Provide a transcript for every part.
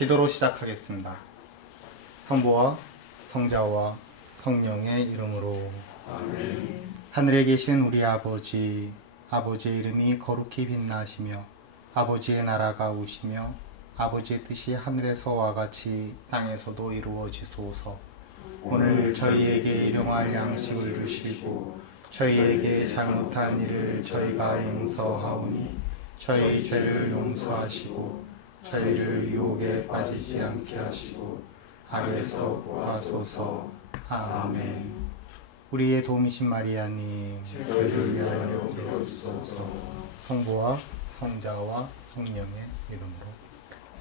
기도로 시작하겠습니다. 성부와 성자와 성령의 이름으로. 아멘. 하늘에 계신 우리 아버지, 아버지의 이름이 거룩히 빛나시며 아버지의 나라가 오시며 아버지의 뜻이 하늘에서와 같이 땅에서도 이루어지소서. 오늘 저희에게 일용할 양식을 주시고 저희에게 잘못한 일을 저희가 용서하오니 저희 죄를 용서하시고 저희를 유혹에 빠지지 않게 하시고 악에서 구하소서. 아멘. 우리의 도움이신 마리아님, 저희를 위하여 기도하옵소서. 성부와 성자와 성령의 이름으로.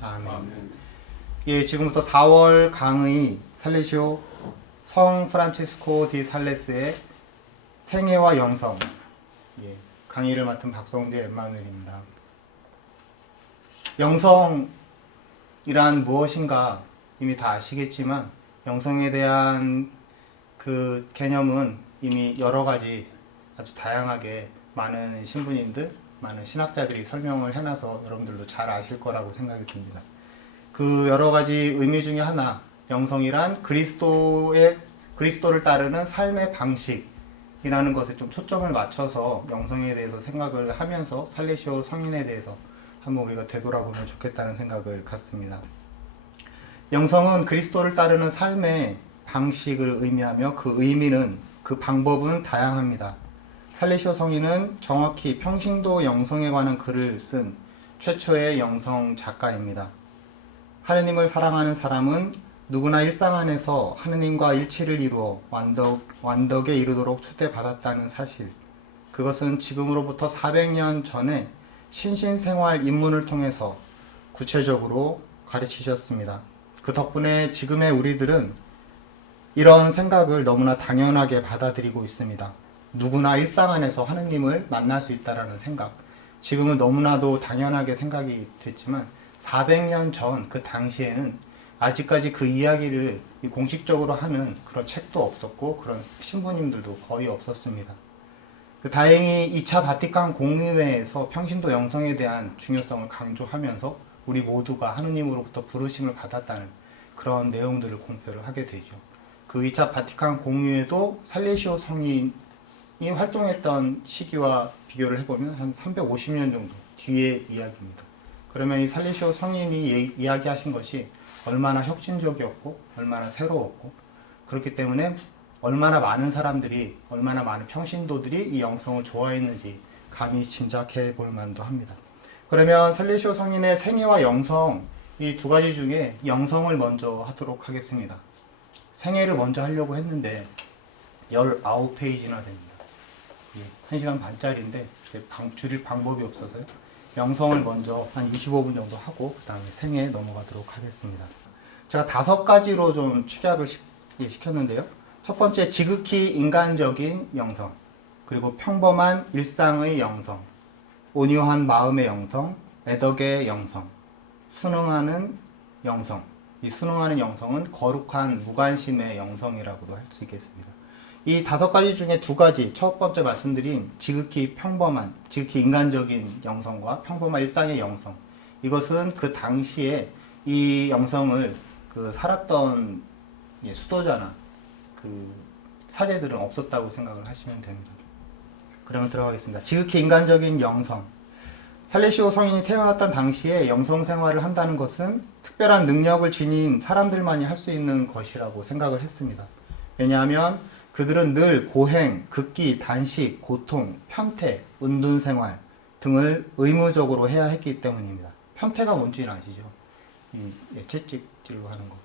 아멘. 아멘. 예, 지금부터 4월 강의 살레시오 성 프란치스코 디 살레스의 생애와 영성, 강의를 맡은 박성재 엠마누엘입니다. 영성이란 무엇인가 이미 다 아시겠지만 영성에 대한 그 개념은 이미 여러 가지 아주 다양하게 많은 신부님들, 많은 신학자들이 설명을 해놔서 여러분들도 잘 아실 거라고 생각이 듭니다. 그 여러 가지 의미 중에 하나, 영성이란 그리스도를 따르는 삶의 방식이라는 것에 좀 초점을 맞춰서 영성에 대해서 생각을 하면서 살레시오 성인에 대해서 한번 우리가 되돌아보면 좋겠다는 생각을 갖습니다. 영성은 그리스도를 따르는 삶의 방식을 의미하며 그 의미는, 그 방법은 다양합니다. 살레시오 성인은 정확히 평신도 영성에 관한 글을 쓴 최초의 영성 작가입니다. 하느님을 사랑하는 사람은 누구나 일상 안에서 하느님과 일치를 이루어 완덕에 이르도록 초대받았다는 사실, 그것은 지금으로부터 400년 전에 신신생활 입문을 통해서 구체적으로 가르치셨습니다. 그 덕분에 지금의 우리들은 이런 생각을 너무나 당연하게 받아들이고 있습니다. 누구나 일상 안에서 하느님을 만날 수 있다는 생각, 지금은 너무나도 당연하게 생각이 됐지만 400년 전 그 당시에는 아직까지 그 이야기를 공식적으로 하는 그런 책도 없었고 그런 신부님들도 거의 없었습니다. 다행히 2차 바티칸 공의회에서 평신도 영성에 대한 중요성을 강조하면서 우리 모두가 하느님으로부터 부르심을 받았다는 그런 내용들을 공표를 하게 되죠. 그 2차 바티칸 공의회도 살레시오 성인이 활동했던 시기와 비교를 해보면 한 350년 정도 뒤의 이야기입니다. 그러면 이 살레시오 성인이 이야기하신 것이 얼마나 혁신적이었고 얼마나 새로웠고, 그렇기 때문에 얼마나 많은 사람들이, 얼마나 많은 평신도들이 이 영성을 좋아했는지 감히 짐작해 볼 만도 합니다. 그러면 살레시오 성인의 생애와 영성, 이 두 가지 중에 영성을 먼저 하도록 하겠습니다. 생애를 먼저 하려고 했는데 19페이지나 됩니다. 1시간 반짜리인데 줄일 방법이 없어서요. 영성을 먼저 한 25분 정도 하고 그 다음에 생애에 넘어가도록 하겠습니다. 제가 5가지로 좀 축약을 시켰는데요. 첫 번째, 지극히 인간적인 영성, 그리고 평범한 일상의 영성, 온유한 마음의 영성, 애덕의 영성, 순응하는 영성. 이 순응하는 영성은 거룩한 무관심의 영성이라고도 할 수 있겠습니다. 이 5가지 중에 2가지, 첫 번째 말씀드린 지극히 평범한, 지극히 인간적인 영성과 평범한 일상의 영성, 이것은 그 당시에 이 영성을 살았던 수도자나 그 사제들은 없었다고 생각을 하시면 됩니다. 그러면 들어가겠습니다. 지극히 인간적인 영성. 살레시오 성인이 태어났던 당시에 영성 생활을 한다는 것은 특별한 능력을 지닌 사람들만이 할 수 있는 것이라고 생각을 했습니다. 왜냐하면 그들은 늘 고행, 극기, 단식, 고통, 편퇴, 은둔 생활 등을 의무적으로 해야 했기 때문입니다. 편퇴가 뭔지는 아시죠? 채찍질로 하는 거.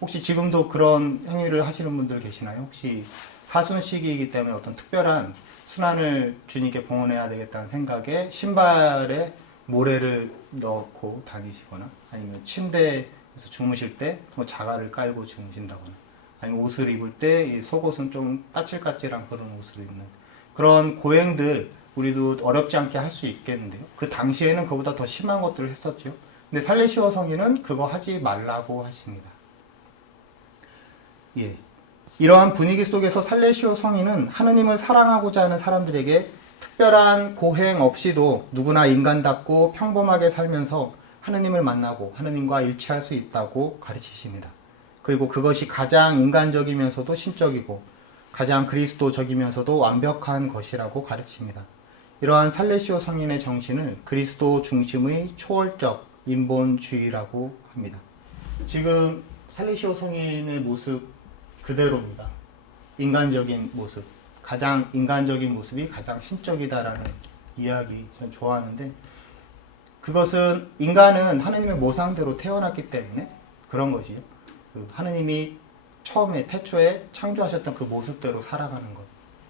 혹시 지금도 그런 행위를 하시는 분들 계시나요? 혹시 사순시기이기 때문에 어떤 특별한 순환을 주님께 봉헌해야 되겠다는 생각에 신발에 모래를 넣고 다니시거나, 아니면 침대에서 주무실 때 뭐 자갈을 깔고 주무신다거나, 아니면 옷을 입을 때 이 속옷은 좀 까칠까칠한 그런 옷을 입는 그런 고행들, 우리도 어렵지 않게 할 수 있겠는데요. 그 당시에는 그보다 더 심한 것들을 했었죠. 근데 살레시오 성인은 그거 하지 말라고 하십니다. 이러한 분위기 속에서 살레시오 성인은 하느님을 사랑하고자 하는 사람들에게 특별한 고행 없이도 누구나 인간답고 평범하게 살면서 하느님을 만나고 하느님과 일치할 수 있다고 가르치십니다. 그리고 그것이 가장 인간적이면서도 신적이고 가장 그리스도적이면서도 완벽한 것이라고 가르칩니다. 이러한 살레시오 성인의 정신을 그리스도 중심의 초월적 인본주의라고 합니다. 지금 살레시오 성인의 모습 그대로입니다. 인간적인 모습, 가장 인간적인 모습이 가장 신적이다라는 이야기 전 좋아하는데, 그것은 인간은 하느님의 모상대로 태어났기 때문에 그런 것이요. 하느님이 처음에 태초에 창조하셨던 그 모습대로 살아가는 것.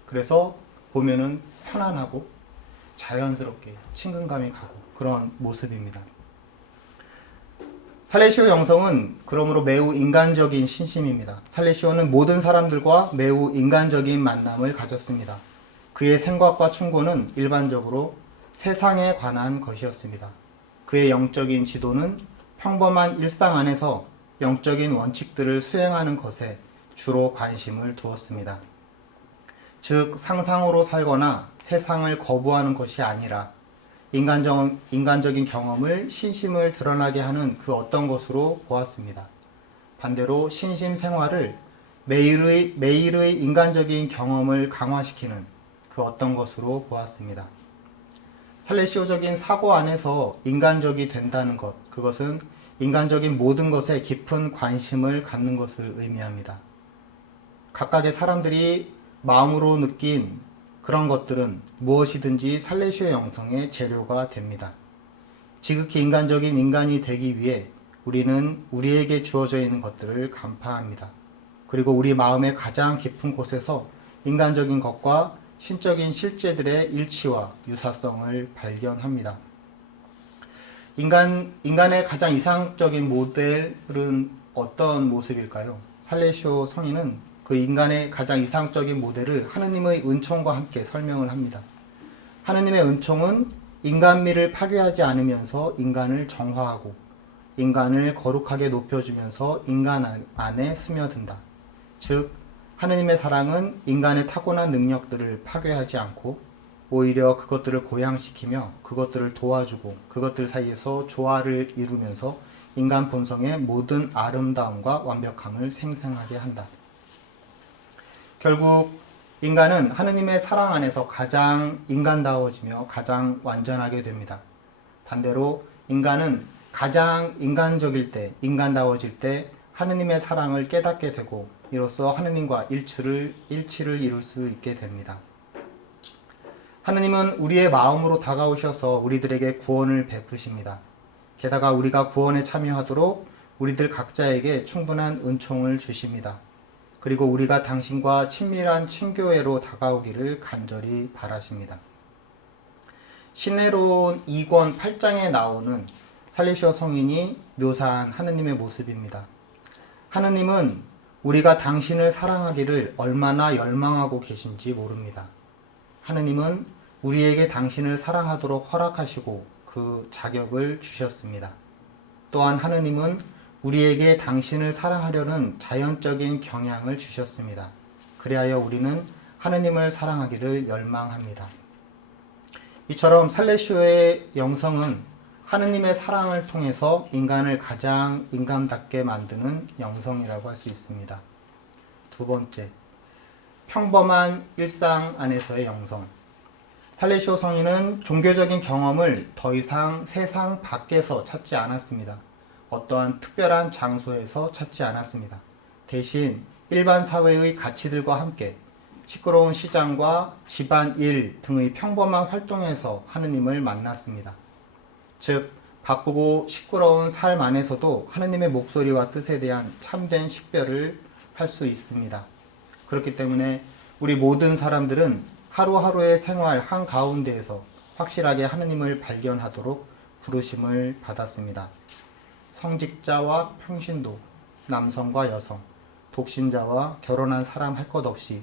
그래서 보면은 편안하고 자연스럽게 친근감이 가고 그런 모습입니다. 살레시오 영성은 그러므로 매우 인간적인 신심입니다. 살레시오는 모든 사람들과 매우 인간적인 만남을 가졌습니다. 그의 생각과 충고는 일반적으로 세상에 관한 것이었습니다. 그의 영적인 지도는 평범한 일상 안에서 영적인 원칙들을 수행하는 것에 주로 관심을 두었습니다. 즉, 상상으로 살거나 세상을 거부하는 것이 아니라 인간적인 경험을 신심을 드러나게 하는 그 어떤 것으로 보았습니다. 반대로 신심 생활을 매일의 인간적인 경험을 강화시키는 그 어떤 것으로 보았습니다. 살레시오적인 사고 안에서 인간적이 된다는 것, 그것은 인간적인 모든 것에 깊은 관심을 갖는 것을 의미합니다. 각각의 사람들이 마음으로 느낀 그런 것들은 무엇이든지 살레시오 영성의 재료가 됩니다. 지극히 인간적인 인간이 되기 위해 우리는 우리에게 주어져 있는 것들을 간파합니다. 그리고 우리 마음의 가장 깊은 곳에서 인간적인 것과 신적인 실제들의 일치와 유사성을 발견합니다. 인간의 가장 이상적인 모델은 어떤 모습일까요? 살레시오 성인은 그 인간의 가장 이상적인 모델을 하느님의 은총과 함께 설명을 합니다. 하느님의 은총은 인간미를 파괴하지 않으면서 인간을 정화하고 인간을 거룩하게 높여주면서 인간 안에 스며든다. 즉, 하느님의 사랑은 인간의 타고난 능력들을 파괴하지 않고 오히려 그것들을 고양시키며 그것들을 도와주고 그것들 사이에서 조화를 이루면서 인간 본성의 모든 아름다움과 완벽함을 생생하게 한다. 결국 인간은 하느님의 사랑 안에서 가장 인간다워지며 가장 완전하게 됩니다. 반대로 인간은 가장 인간적일 때, 인간다워질 때 하느님의 사랑을 깨닫게 되고 이로써 하느님과 일치를 이룰 수 있게 됩니다. 하느님은 우리의 마음으로 다가오셔서 우리들에게 구원을 베푸십니다. 게다가 우리가 구원에 참여하도록 우리들 각자에게 충분한 은총을 주십니다. 그리고 우리가 당신과 친밀한 친교회로 다가오기를 간절히 바라십니다. 신해로운 2권 8장에 나오는 살레시오 성인이 묘사한 하느님의 모습입니다. 하느님은 우리가 당신을 사랑하기를 얼마나 열망하고 계신지 모릅니다. 하느님은 우리에게 당신을 사랑하도록 허락하시고 그 자격을 주셨습니다. 또한 하느님은 우리에게 당신을 사랑하려는 자연적인 경향을 주셨습니다. 그리하여 우리는 하느님을 사랑하기를 열망합니다. 이처럼 살레시오의 영성은 하느님의 사랑을 통해서 인간을 가장 인간답게 만드는 영성이라고 할 수 있습니다. 두 번째, 평범한 일상 안에서의 영성. 살레시오 성인은 종교적인 경험을 더 이상 세상 밖에서 찾지 않았습니다. 어떠한 특별한 장소에서 찾지 않았습니다. 대신 일반 사회의 가치들과 함께 시끄러운 시장과 집안일 등의 평범한 활동에서 하느님을 만났습니다. 즉, 바쁘고 시끄러운 삶 안에서도 하느님의 목소리와 뜻에 대한 참된 식별을 할 수 있습니다. 그렇기 때문에 우리 모든 사람들은 하루하루의 생활 한가운데에서 확실하게 하느님을 발견하도록 부르심을 받았습니다. 성직자와 평신도, 남성과 여성, 독신자와 결혼한 사람 할 것 없이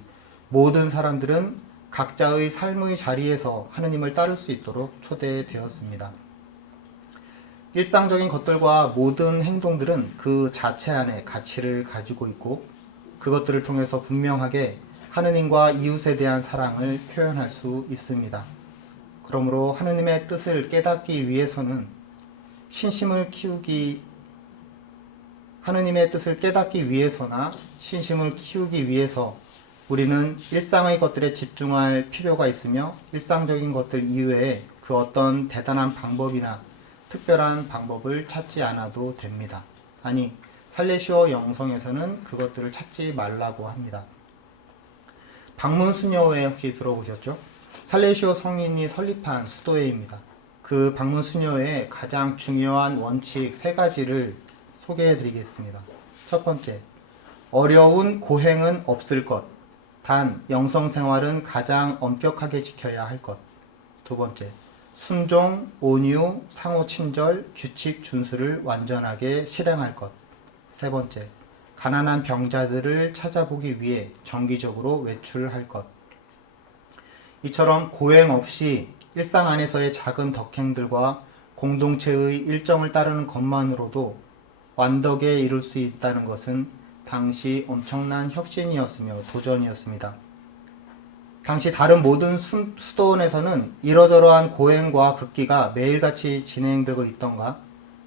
모든 사람들은 각자의 삶의 자리에서 하느님을 따를 수 있도록 초대되었습니다. 일상적인 것들과 모든 행동들은 그 자체 안에 가치를 가지고 있고 그것들을 통해서 분명하게 하느님과 이웃에 대한 사랑을 표현할 수 있습니다. 그러므로 하느님의 뜻을 깨닫기 위해서는 신심을 키우기 하느님의 뜻을 깨닫기 위해서나 신심을 키우기 위해서 우리는 일상의 것들에 집중할 필요가 있으며 일상적인 것들 이외에 그 어떤 대단한 방법이나 특별한 방법을 찾지 않아도 됩니다. 아니, 살레시오 영성에서는 그것들을 찾지 말라고 합니다. 방문수녀회 혹시 들어보셨죠? 살레시오 성인이 설립한 수도회입니다. 그 방문수녀회의 가장 중요한 원칙 3가지를 소개해 드리겠습니다. 첫 번째, 어려운 고행은 없을 것. 단, 영성생활은 가장 엄격하게 지켜야 할 것. 두 번째, 순종, 온유, 상호 친절, 규칙 준수를 완전하게 실행할 것. 세 번째, 가난한 병자들을 찾아보기 위해 정기적으로 외출할 것. 이처럼 고행 없이 일상 안에서의 작은 덕행들과 공동체의 일정을 따르는 것만으로도 완덕에 이룰 수 있다는 것은 당시 엄청난 혁신이었으며 도전이었습니다. 당시 다른 모든 수도원에서는 이러저러한 고행과 극기가 매일같이 진행되고 있던가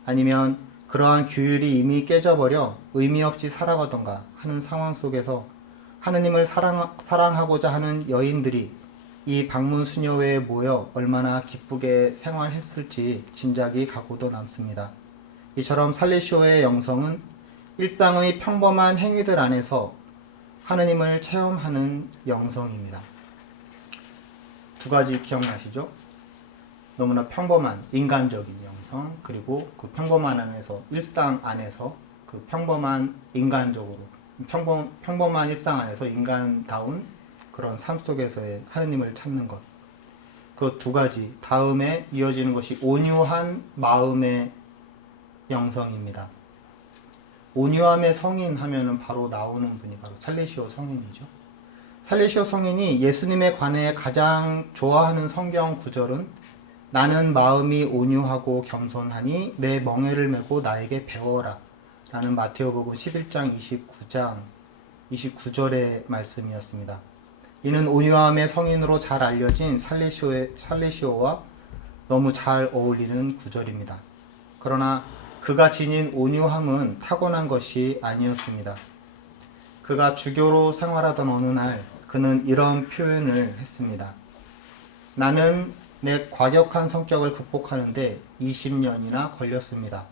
아니면 그러한 규율이 이미 깨져버려 의미 없이 살아가던가 하는 상황 속에서 하느님을 사랑하고자 하는 여인들이 이 방문수녀회에 모여 얼마나 기쁘게 생활했을지 짐작이 가고도 남습니다. 이처럼 살레시오의 영성은 일상의 평범한 행위들 안에서 하느님을 체험하는 영성입니다. 2가지 기억나시죠? 너무나 평범한 인간적인 영성, 그리고 그 평범한 안에서 일상 안에서 그 평범한 인간적으로 평범한 일상 안에서 인간다운 그런 삶 속에서의 하느님을 찾는 것. 그 2가지 다음에 이어지는 것이 온유한 마음의 영성입니다. 온유함의 성인 하면은 바로 나오는 분이 바로 살레시오 성인이죠. 살레시오 성인이 예수님에 관해 가장 좋아하는 성경 구절은 나는 마음이 온유하고 겸손하니 내 멍에를 메고 나에게 배워라 라는 마테오복음 11장 29절의 말씀이었습니다. 이는 온유함의 성인으로 잘 알려진 살레시오와 너무 잘 어울리는 구절입니다. 그러나 그가 지닌 온유함은 타고난 것이 아니었습니다. 그가 주교로 생활하던 어느 날 그는 이런 표현을 했습니다. 나는 내 과격한 성격을 극복하는데 20년이나 걸렸습니다.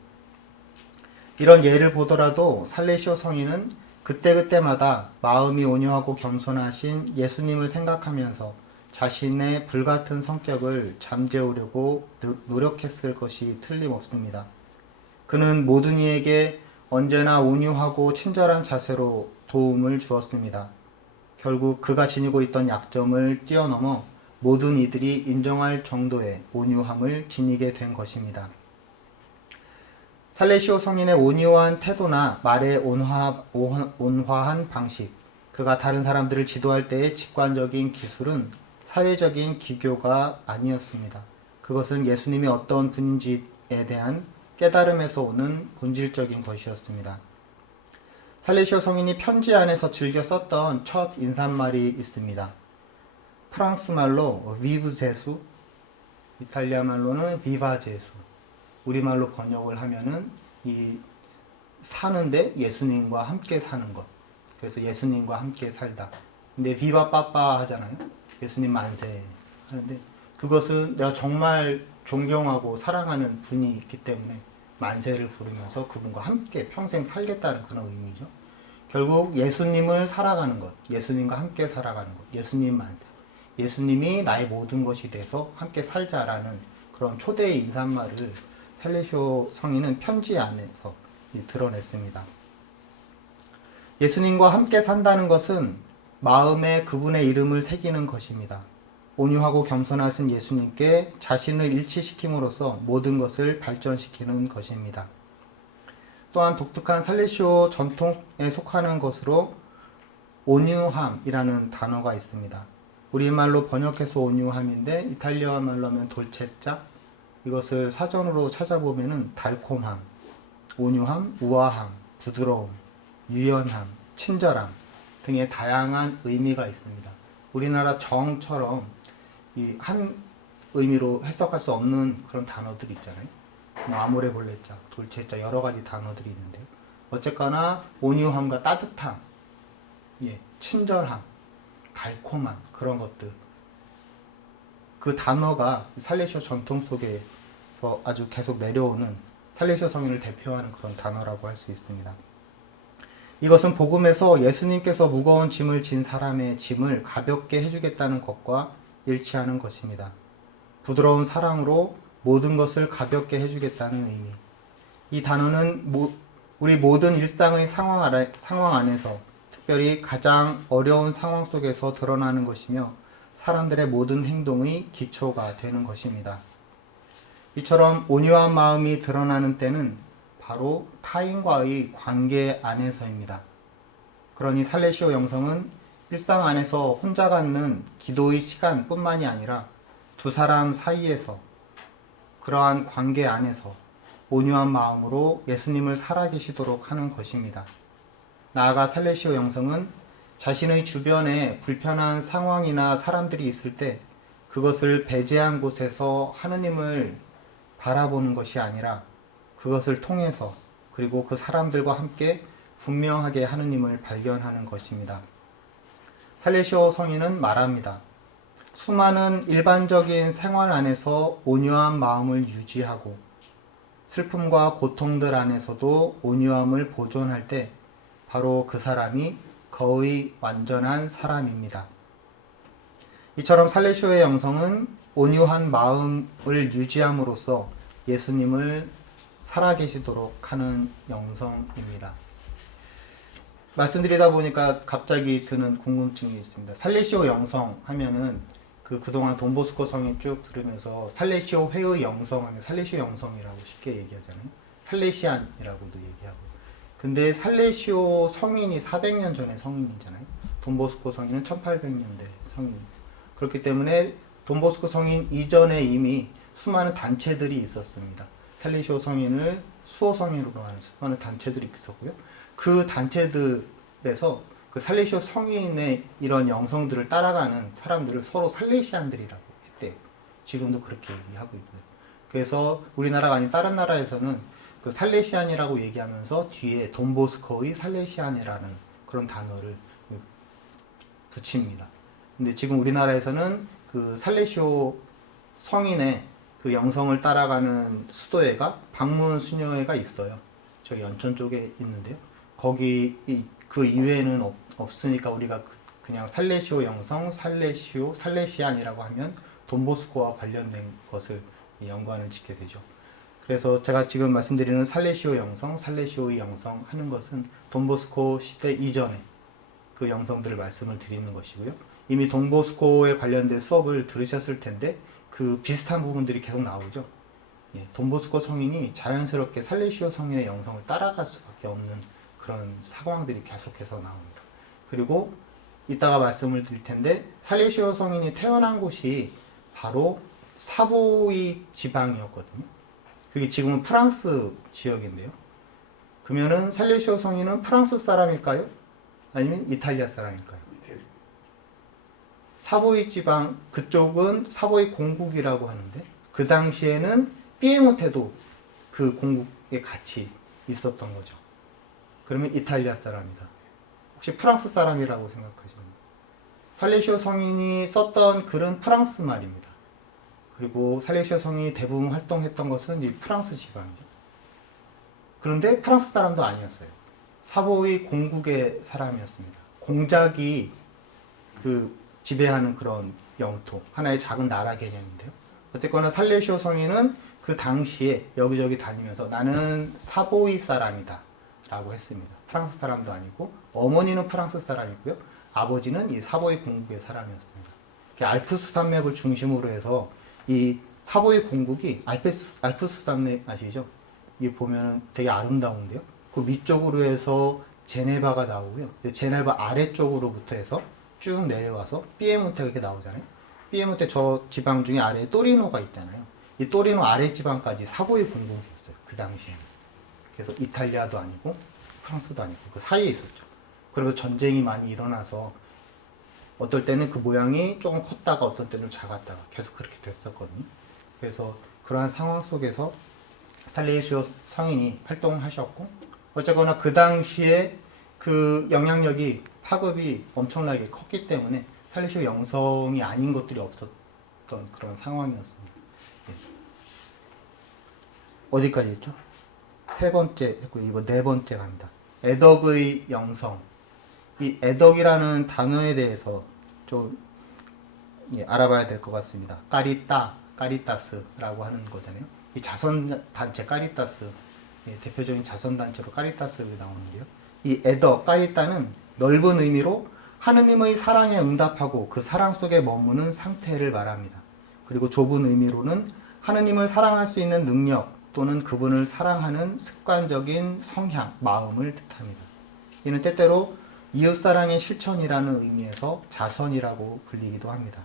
이런 예를 보더라도 살레시오 성인은 그때그때마다 마음이 온유하고 겸손하신 예수님을 생각하면서 자신의 불같은 성격을 잠재우려고 노력했을 것이 틀림없습니다. 그는 모든 이에게 언제나 온유하고 친절한 자세로 도움을 주었습니다. 결국 그가 지니고 있던 약점을 뛰어넘어 모든 이들이 인정할 정도의 온유함을 지니게 된 것입니다. 살레시오 성인의 온유한 태도나 말의 온화한 방식, 그가 다른 사람들을 지도할 때의 직관적인 기술은 사회적인 기교가 아니었습니다. 그것은 예수님이 어떤 분인지에 대한 깨달음에서 오는 본질적인 것이었습니다. 살레시오 성인이 편지 안에서 즐겨 썼던 첫 인사말이 있습니다. 프랑스 말로 vive 제수, 이탈리아 말로는 비바 제수, 우리말로 번역을 하면은 이 사는데 예수님과 함께 사는 것. 그래서 예수님과 함께 살다. 근데 비바 빠빠 하잖아요. 예수님 만세 하는데 그것은 내가 정말 존경하고 사랑하는 분이 있기 때문에 만세를 부르면서 그분과 함께 평생 살겠다는 그런 의미죠. 결국 예수님을 살아가는 것, 예수님과 함께 살아가는 것, 예수님 만세. 예수님이 나의 모든 것이 돼서 함께 살자라는 그런 초대의 인사말을 살레시오 성인은 편지 안에서 드러냈습니다. 예수님과 함께 산다는 것은 마음에 그분의 이름을 새기는 것입니다. 온유하고 겸손하신 예수님께 자신을 일치시킴으로써 모든 것을 발전시키는 것입니다. 또한 독특한 살레시오 전통에 속하는 것으로 온유함이라는 단어가 있습니다. 우리말로 번역해서 온유함인데 이탈리아 말로 하면 돌체짜, 이것을 사전으로 찾아보면은 달콤함, 온유함, 우아함, 부드러움, 유연함, 친절함 등의 다양한 의미가 있습니다. 우리나라 정처럼 이 한 의미로 해석할 수 없는 그런 단어들이 있잖아요. 뭐 아모레볼레자, 돌체자 여러 가지 단어들이 있는데요. 어쨌거나 온유함과 따뜻함, 예, 친절함, 달콤함 그런 것들. 그 단어가 살레시오 전통 속에서 아주 계속 내려오는 살레시오 성인을 대표하는 그런 단어라고 할 수 있습니다. 이것은 복음에서 예수님께서 무거운 짐을 진 사람의 짐을 가볍게 해주겠다는 것과 일치하는 것입니다. 부드러운 사랑으로 모든 것을 가볍게 해주겠다는 의미. 이 단어는 우리 모든 일상의 상황 안에서 특별히 가장 어려운 상황 속에서 드러나는 것이며 사람들의 모든 행동의 기초가 되는 것입니다. 이처럼 온유한 마음이 드러나는 때는 바로 타인과의 관계 안에서입니다. 그러니 살레시오 영성은 일상 안에서 혼자 갖는 기도의 시간뿐만이 아니라 두 사람 사이에서 그러한 관계 안에서 온유한 마음으로 예수님을 살아계시도록 하는 것입니다. 나아가 살레시오 영성은 자신의 주변에 불편한 상황이나 사람들이 있을 때 그것을 배제한 곳에서 하느님을 바라보는 것이 아니라 그것을 통해서 그리고 그 사람들과 함께 분명하게 하느님을 발견하는 것입니다. 살레시오 성인은 말합니다. 수많은 일반적인 생활 안에서 온유한 마음을 유지하고 슬픔과 고통들 안에서도 온유함을 보존할 때 바로 그 사람이 거의 완전한 사람입니다. 이처럼 살레시오의 영성은 온유한 마음을 유지함으로써 예수님을 살아계시도록 하는 영성입니다. 말씀드리다 보니까 갑자기 드는 궁금증이 있습니다. 살레시오 영성 하면은 그동안 돈보스코 성인 쭉 들으면서 살레시오 회의 영성 하면 살레시오 영성이라고 쉽게 얘기하잖아요. 살레시안이라고도 얘기하고. 근데 살레시오 성인이 400년 전에 성인이잖아요. 돈보스코 성인은 1800년대 성인. 그렇기 때문에 돈보스코 성인 이전에 이미 수많은 단체들이 있었습니다. 살레시오 성인을 수호 성인으로 하는 수많은 단체들이 있었고요. 그 단체들에서 그 살레시오 성인의 이런 영성들을 따라가는 사람들을 서로 살레시안들이라고 했대요. 지금도 그렇게 얘기하고 있고요. 그래서 우리나라가 아닌 다른 나라에서는 그 살레시안이라고 얘기하면서 뒤에 돈보스코의 살레시안이라는 그런 단어를 붙입니다. 근데 지금 우리나라에서는 그 살레시오 성인의 그 영성을 따라가는 수도회가 방문 수녀회가 있어요. 저기 연천 쪽에 있는데요. 거기 그 이외에는 없으니까 우리가 그냥 살레시오 영성, 살레시안이라고 하면 돈보스코와 관련된 것을 연관을 짓게 되죠. 그래서 제가 지금 말씀드리는 살레시오 영성, 살레시오의 영성 하는 것은 돈보스코 시대 이전에 그 영성들을 말씀을 드리는 것이고요. 이미 돈보스코에 관련된 수업을 들으셨을 텐데 그 비슷한 부분들이 계속 나오죠. 예, 돈보스코 성인이 자연스럽게 살레시오 성인의 영성을 따라갈 수밖에 없는 그런 상황들이 계속해서 나옵니다. 그리고 이따가 말씀을 드릴 텐데 살레시오 성인이 태어난 곳이 바로 사보이 지방이었거든요. 그게 지금은 프랑스 지역인데요. 그러면은 살레시오 성인은 프랑스 사람일까요? 아니면 이탈리아 사람일까요? 사보이 지방 그쪽은 사보이 공국이라고 하는데 그 당시에는 피에몬테도 그 공국에 같이 있었던 거죠. 그러면 이탈리아 사람이다. 혹시 프랑스 사람이라고 생각하십니까? 살레시오 성인이 썼던 글은 프랑스 말입니다. 그리고 살레시오 성인이 대부분 활동했던 것은 이 프랑스 지방이죠. 그런데 프랑스 사람도 아니었어요. 사보이 공국의 사람이었습니다. 공작이 그 지배하는 그런 영토, 하나의 작은 나라 개념인데요. 어쨌거나 살레시오 성인은 그 당시에 여기저기 다니면서 나는 사보이 사람이다 라고 했습니다. 프랑스 사람도 아니고 어머니는 프랑스 사람이고요. 아버지는 이 사보이 공국의 사람이었습니다. 알프스 산맥을 중심으로 해서 이 사보이 공국이 알프스 산맥 아시죠? 이 보면은 되게 아름다운데요. 그 위쪽으로 해서 제네바가 나오고요. 제네바 아래쪽으로부터 해서 쭉 내려와서 피에몬테가 이렇게 나오잖아요. 피에몬테 저 지방 중에 아래에 또리노가 있잖아요. 이 또리노 아래 지방까지 사보이 공국이었어요. 그 당시에는. 그래서 이탈리아도 아니고 프랑스도 아니고 그 사이에 있었죠. 그리고 전쟁이 많이 일어나서 어떨 때는 그 모양이 조금 컸다가 어떤 때는 작았다가 계속 그렇게 됐었거든요. 그래서 그러한 상황 속에서 살레시오 성인이 활동하셨고, 어쨌거나 그 당시에 그 영향력이 파급이 엄청나게 컸기 때문에 살레시오 영성이 아닌 것들이 없었던 그런 상황이었습니다. 예. 어디까지 했죠? 세 번째 했고, 이번 네 번째 갑니다. 애덕의 영성. 이 애덕이라는 단어에 대해서 좀 알아봐야 될 것 같습니다. 까리타스라고 하는 거잖아요. 이 자선단체 까리타스, 대표적인 자선단체로 까리타스가 나오는데요. 이 애덕, 까리타는 넓은 의미로 하느님의 사랑에 응답하고 그 사랑 속에 머무는 상태를 말합니다. 그리고 좁은 의미로는 하느님을 사랑할 수 있는 능력 또는 그분을 사랑하는 습관적인 성향, 마음을 뜻합니다. 이는 때때로 이웃사랑의 실천이라는 의미에서 자선이라고 불리기도 합니다.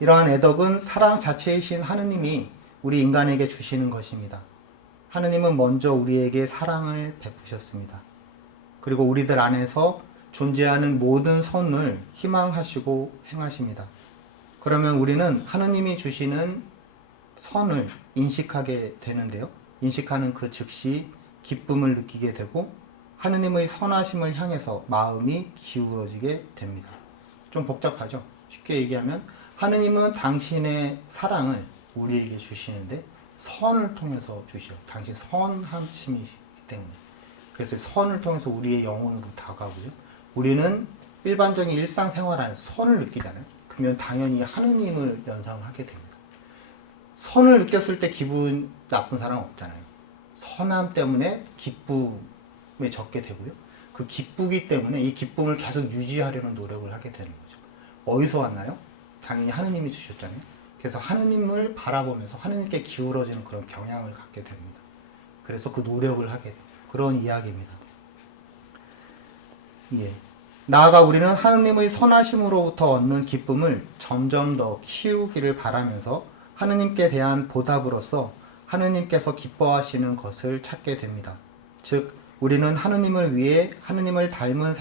이러한 애덕은 사랑 자체이신 하느님이 우리 인간에게 주시는 것입니다. 하느님은 먼저 우리에게 사랑을 베푸셨습니다. 그리고 우리들 안에서 존재하는 모든 선을 희망하시고 행하십니다. 그러면 우리는 하느님이 주시는 선을 인식하게 되는데요. 인식하는 그 즉시 기쁨을 느끼게 되고 하느님의 선하심을 향해서 마음이 기울어지게 됩니다. 좀 복잡하죠? 쉽게 얘기하면 하느님은 당신의 사랑을 우리에게 주시는데 선을 통해서 주시오. 당신 선하심이시기 때문에. 그래서 선을 통해서 우리의 영혼으로 다가오고요. 우리는 일반적인 일상생활 안에서 선을 느끼잖아요. 그러면 당연히 하느님을 연상하게 됩니다. 선을 느꼈을 때 기분 나쁜 사람 없잖아요. 선함 때문에 기쁨에 젖게 되고요. 그 기쁘기 때문에 이 기쁨을 계속 유지하려는 노력을 하게 되는 거죠. 어디서 왔나요? 당연히 하느님이 주셨잖아요. 그래서 하느님을 바라보면서 하느님께 기울어지는 그런 경향을 갖게 됩니다. 그래서 그 노력을 하게 돼요. 그런 이야기입니다. 예. 나아가 우리는 하느님의 선하심으로부터 얻는 기쁨을 점점 더 키우기를 바라면서 하느님께 대한 보답으로서 하느님께서 기뻐하시는 것을 찾게 됩니다. 즉, 우리는 하느님을 위해 하느님을 닮은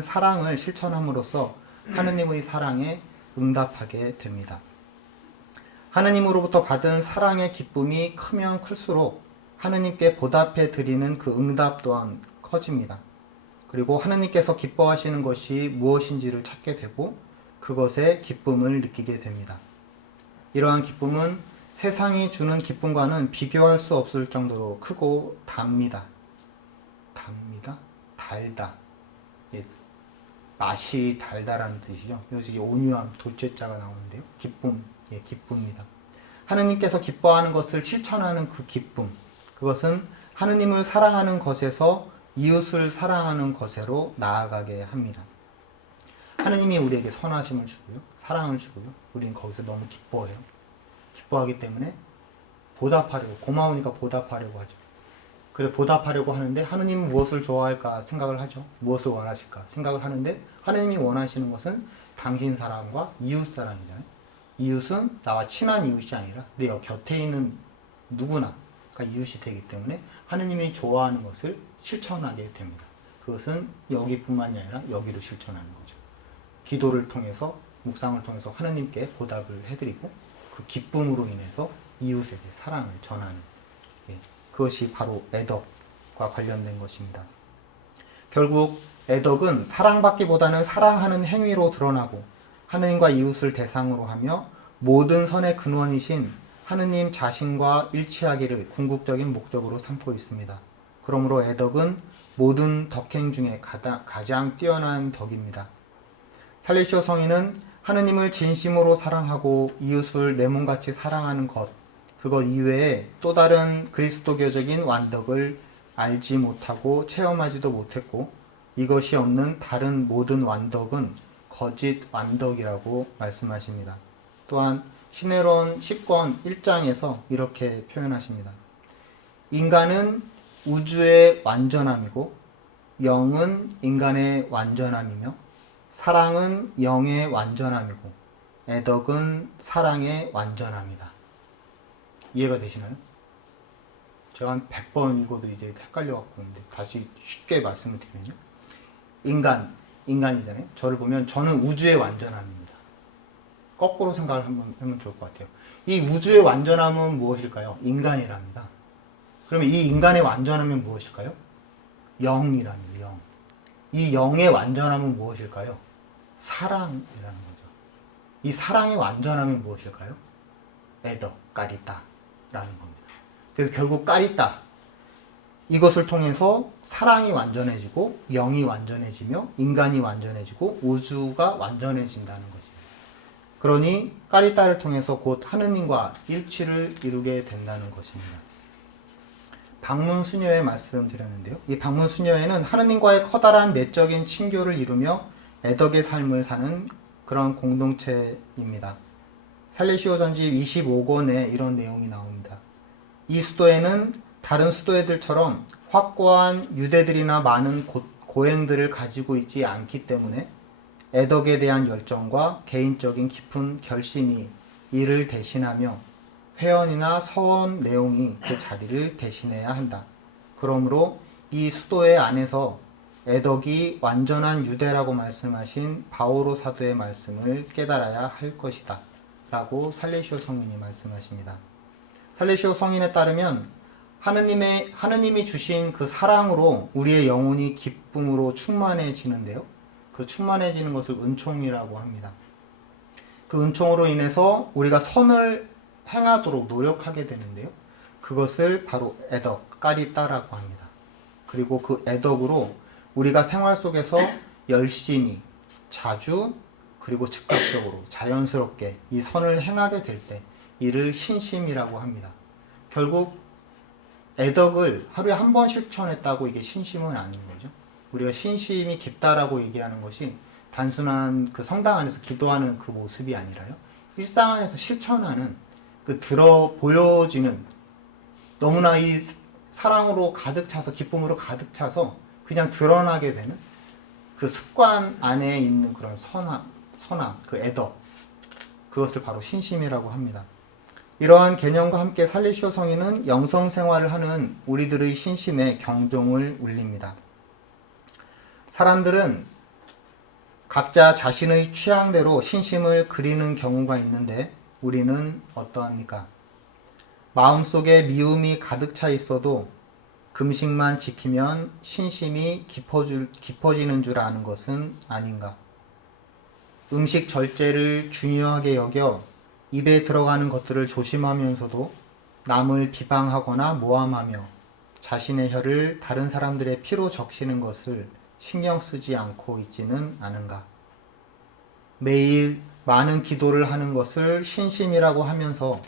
사랑을 실천함으로써 하느님의 사랑에 응답하게 됩니다. 하느님으로부터 받은 사랑의 기쁨이 크면 클수록 하느님께 보답해 드리는 그 응답 또한 커집니다. 그리고 하느님께서 기뻐하시는 것이 무엇인지를 찾게 되고 그것에 기쁨을 느끼게 됩니다. 이러한 기쁨은 세상이 주는 기쁨과는 비교할 수 없을 정도로 크고 답니다. 달다. 예, 맛이 달다라는 뜻이죠. 여기서 온유함, 돌째자가 나오는데요. 기쁨, 기쁨입니다. 하느님께서 기뻐하는 것을 실천하는 그 기쁨, 그것은 하느님을 사랑하는 것에서 이웃을 사랑하는 것으로 나아가게 합니다. 하느님이 우리에게 선하심을 주고요. 사랑을 주고요. 우리는 거기서 너무 기뻐해요. 기뻐하기 때문에 보답하려고, 고마우니까 보답하려고 하죠. 그래 보답하려고 하는데 하느님은 무엇을 좋아할까 생각을 하죠. 무엇을 원하실까 생각을 하는데 하느님이 원하시는 것은 당신 사랑과 이웃 사랑이잖아요. 이웃은 나와 친한 이웃이 아니라 내 곁에 있는 누구나가 이웃이 되기 때문에 하느님이 좋아하는 것을 실천하게 됩니다. 그것은 여기뿐만이 아니라 여기도 실천하는 거죠. 기도를 통해서 묵상을 통해서 하느님께 보답을 해드리고 그 기쁨으로 인해서 이웃에게 사랑을 전하는 그것이 바로 애덕과 관련된 것입니다. 결국 애덕은 사랑받기보다는 사랑하는 행위로 드러나고 하느님과 이웃을 대상으로 하며 모든 선의 근원이신 하느님 자신과 일치하기를 궁극적인 목적으로 삼고 있습니다. 그러므로 애덕은 모든 덕행 중에 가장 뛰어난 덕입니다. 살레시오 성인은 하느님을 진심으로 사랑하고 이웃을 내 몸같이 사랑하는 것, 그것 이외에 또 다른 그리스도교적인 완덕을 알지 못하고 체험하지도 못했고 이것이 없는 다른 모든 완덕은 거짓 완덕이라고 말씀하십니다. 또한 시내론 10권 1장에서 이렇게 표현하십니다. 인간은 우주의 완전함이고 영은 인간의 완전함이며 사랑은 영의 완전함이고 애덕은 사랑의 완전함이다. 이해가 되시나요? 제가 한 100번 읽어도 이제 헷갈려갖고 있는데 다시 쉽게 말씀을 드리면요. 인간이잖아요. 저를 보면 저는 우주의 완전함입니다. 거꾸로 생각을 한번 하면 좋을 것 같아요. 이 우주의 완전함은 무엇일까요? 인간이랍니다. 그러면 이 인간의 완전함은 무엇일까요? 영이랍니다. 영. 이 영의 완전함은 무엇일까요? 사랑이라는 거죠. 이 사랑의 완전함은 무엇일까요? 에더, 까리따라는 겁니다. 그래서 결국 까리따, 이것을 통해서 사랑이 완전해지고 영이 완전해지며 인간이 완전해지고 우주가 완전해진다는 것입니다. 그러니 까리따를 통해서 곧 하느님과 일치를 이루게 된다는 것입니다. 방문수녀의 말씀드렸는데요. 이 방문수녀에는 하느님과의 커다란 내적인 친교를 이루며 애덕의 삶을 사는 그런 공동체입니다. 살레시오 전집 25권에 이런 내용이 나옵니다. 이 수도에는 다른 수도애들처럼 확고한 유대들이나 많은 고행들을 가지고 있지 않기 때문에 애덕에 대한 열정과 개인적인 깊은 결심이 이를 대신하며 회원이나 서원 내용이 그 자리를 대신해야 한다. 그러므로 이 수도의 안에서 애덕이 완전한 유대라고 말씀하신 바오로 사도의 말씀을 깨달아야 할 것이다. 라고 살레시오 성인이 말씀하십니다. 살레시오 성인에 따르면 하느님이 주신 그 사랑으로 우리의 영혼이 기쁨으로 충만해지는데요. 그 충만해지는 것을 은총이라고 합니다. 그 은총으로 인해서 우리가 선을 행하도록 노력하게 되는데요. 그것을 바로 애덕, 까리따라고 합니다. 그리고 그 애덕으로 우리가 생활 속에서 열심히, 자주, 그리고 즉각적으로, 자연스럽게 이 선을 행하게 될 때 이를 신심이라고 합니다. 결국 애덕을 하루에 한 번 실천했다고 이게 신심은 아닌 거죠. 우리가 신심이 깊다라고 얘기하는 것이 단순한 그 성당 안에서 기도하는 그 모습이 아니라요. 일상 안에서 실천하는 그 보여지는 너무나 이 사랑으로 가득 차서 기쁨으로 가득 차서 그냥 드러나게 되는 그 습관 안에 있는 그런 선함, 그 애덕, 그것을 바로 신심이라고 합니다. 이러한 개념과 함께 살레시오 성인은 영성 생활을 하는 우리들의 신심에 경종을 울립니다. 사람들은 각자 자신의 취향대로 신심을 그리는 경우가 있는데 우리는 어떠합니까? 마음속에 미움이 가득 차 있어도 금식만 지키면 신심이 깊어지는 줄 아는 것은 아닌가? 음식 절제를 중요하게 여겨 입에 들어가는 것들을 조심하면서도 남을 비방하거나 모함하며 자신의 혀를 다른 사람들의 피로 적시는 것을 신경 쓰지 않고 있지는 않은가? 매일 많은 기도를 하는 것을 신심이라고 하면서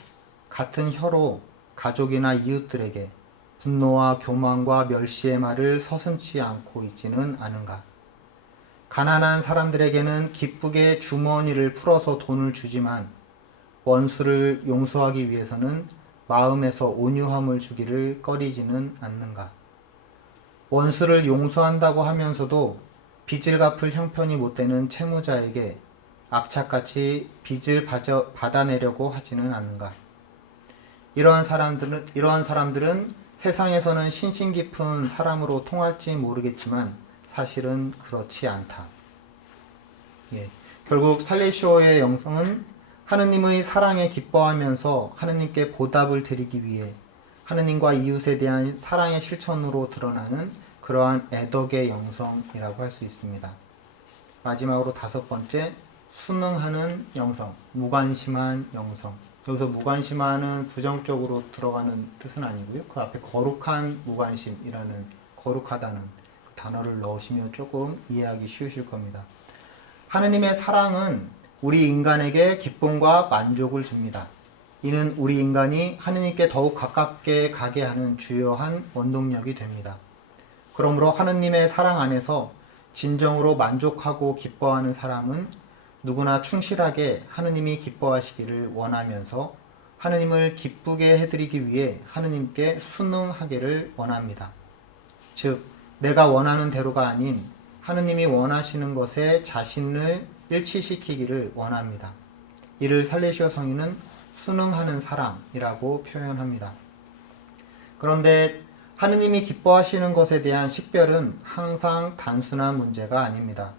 같은 혀로 가족이나 이웃들에게 분노와 교만과 멸시의 말을 서슴지 않고 있지는 않은가? 가난한 사람들에게는 기쁘게 주머니를 풀어서 돈을 주지만 원수를 용서하기 위해서는 마음에서 온유함을 주기를 꺼리지는 않는가? 원수를 용서한다고 하면서도 빚을 갚을 형편이 못 되는 채무자에게 악착같이 빚을 받아내려고 하지는 않는가? 이러한 사람들은 세상에서는 신심 깊은 사람으로 통할지 모르겠지만 사실은 그렇지 않다. 결국 살레시오의 영성은 하느님의 사랑에 기뻐하면서 하느님께 보답을 드리기 위해 하느님과 이웃에 대한 사랑의 실천으로 드러나는 그러한 애덕의 영성이라고 할 수 있습니다. 마지막으로 5번째, 순응하는 영성, 무관심한 영성. 여기서 무관심한은 부정적으로 들어가는 뜻은 아니고요. 그 앞에 거룩한 무관심이라는 거룩하다는 그 단어를 넣으시면 조금 이해하기 쉬우실 겁니다. 하느님의 사랑은 우리 인간에게 기쁨과 만족을 줍니다. 이는 우리 인간이 하느님께 더욱 가깝게 가게 하는 주요한 원동력이 됩니다. 그러므로 하느님의 사랑 안에서 진정으로 만족하고 기뻐하는 사람은 누구나 충실하게 하느님이 기뻐하시기를 원하면서 하느님을 기쁘게 해드리기 위해 하느님께 순응하기를 원합니다. 즉, 내가 원하는 대로가 아닌 하느님이 원하시는 것에 자신을 일치시키기를 원합니다. 이를 살레시오 성인은 순응하는 사랑이라고 표현합니다. 그런데 하느님이 기뻐하시는 것에 대한 식별은 항상 단순한 문제가 아닙니다.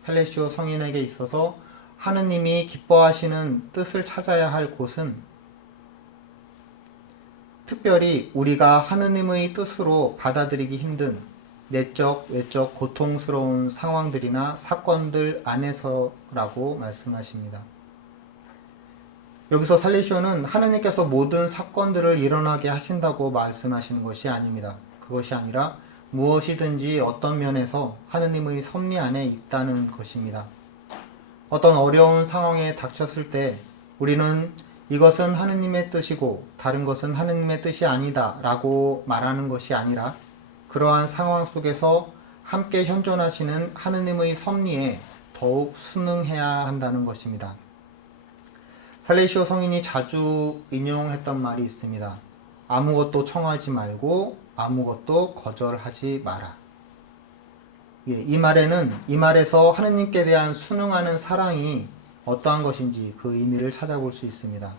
살레시오 성인에게 있어서 하느님이 기뻐하시는 뜻을 찾아야 할 곳은 특별히 우리가 하느님의 뜻으로 받아들이기 힘든 내적, 외적 고통스러운 상황들이나 사건들 안에서라고 말씀하십니다. 여기서 살리시오는 하느님께서 모든 사건들을 일어나게 하신다고 말씀하시는 것이 아닙니다. 그것이 아니라 무엇이든지 어떤 면에서 하느님의 섭리 안에 있다는 것입니다. 어떤 어려운 상황에 닥쳤을 때 우리는 이것은 하느님의 뜻이고 다른 것은 하느님의 뜻이 아니다 라고 말하는 것이 아니라 그러한 상황 속에서 함께 현존하시는 하느님의 섭리에 더욱 순응해야 한다는 것입니다. 살레시오 성인이 자주 인용했던 말이 있습니다. 아무것도 청하지 말고 아무것도 거절하지 마라. 이 말에서 하느님께 대한 순응하는 사랑이 어떠한 것인지 그 의미를 찾아볼 수 있습니다.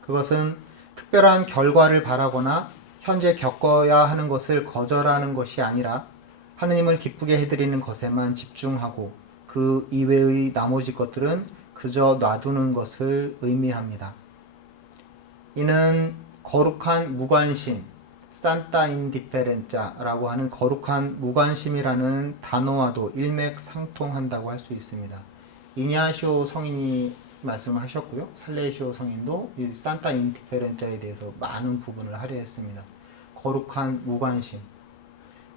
그것은 특별한 결과를 바라거나 현재 겪어야 하는 것을 거절하는 것이 아니라 하느님을 기쁘게 해드리는 것에만 집중하고 그 이외의 나머지 것들은 그저 놔두는 것을 의미합니다. 이는 거룩한 무관심, 산타 인디페렌자라고 하는 거룩한 무관심이라는 단어와도 일맥상통한다고 할 수 있습니다. 이냐시오 성인이 말씀을 하셨고요. 살레시오 성인도 이 산타 인디페렌자에 대해서 많은 부분을 할애했습니다. 거룩한 무관심.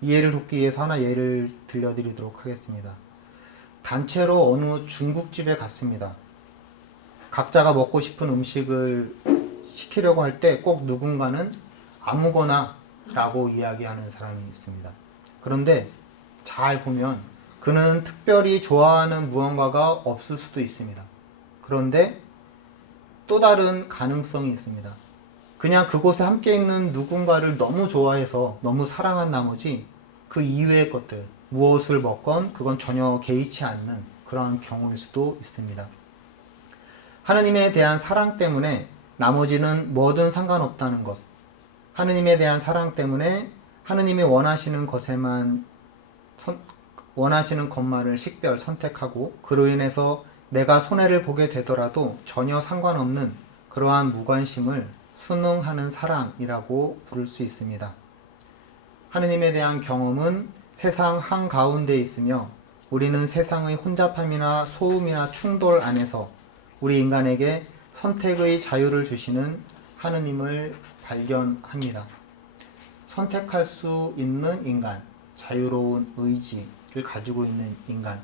이해를 돕기 위해서 하나 예를 들려드리도록 하겠습니다. 단체로 어느 중국집에 갔습니다. 각자가 먹고 싶은 음식을 시키려고 할 때 꼭 누군가는 아무거나 라고 이야기하는 사람이 있습니다. 그런데 잘 보면 그는 특별히 좋아하는 무언가가 없을 수도 있습니다. 그런데 또 다른 가능성이 있습니다. 그냥 그곳에 함께 있는 누군가를 너무 좋아해서 너무 사랑한 나머지 그 이외의 것들, 무엇을 먹건 그건 전혀 개의치 않는 그런 경우일 수도 있습니다. 하느님에 대한 사랑 때문에 나머지는 뭐든 상관없다는 것. 하느님에 대한 사랑 때문에 하느님이 원하시는 것만을 식별 선택하고 그로 인해서 내가 손해를 보게 되더라도 전혀 상관없는 그러한 무관심을 순응하는 사랑이라고 부를 수 있습니다. 하느님에 대한 경험은 세상 한가운데 있으며 우리는 세상의 혼잡함이나 소음이나 충돌 안에서 우리 인간에게 선택의 자유를 주시는 하느님을 발견합니다. 선택할 수 있는 인간, 자유로운 의지를 가지고 있는 인간.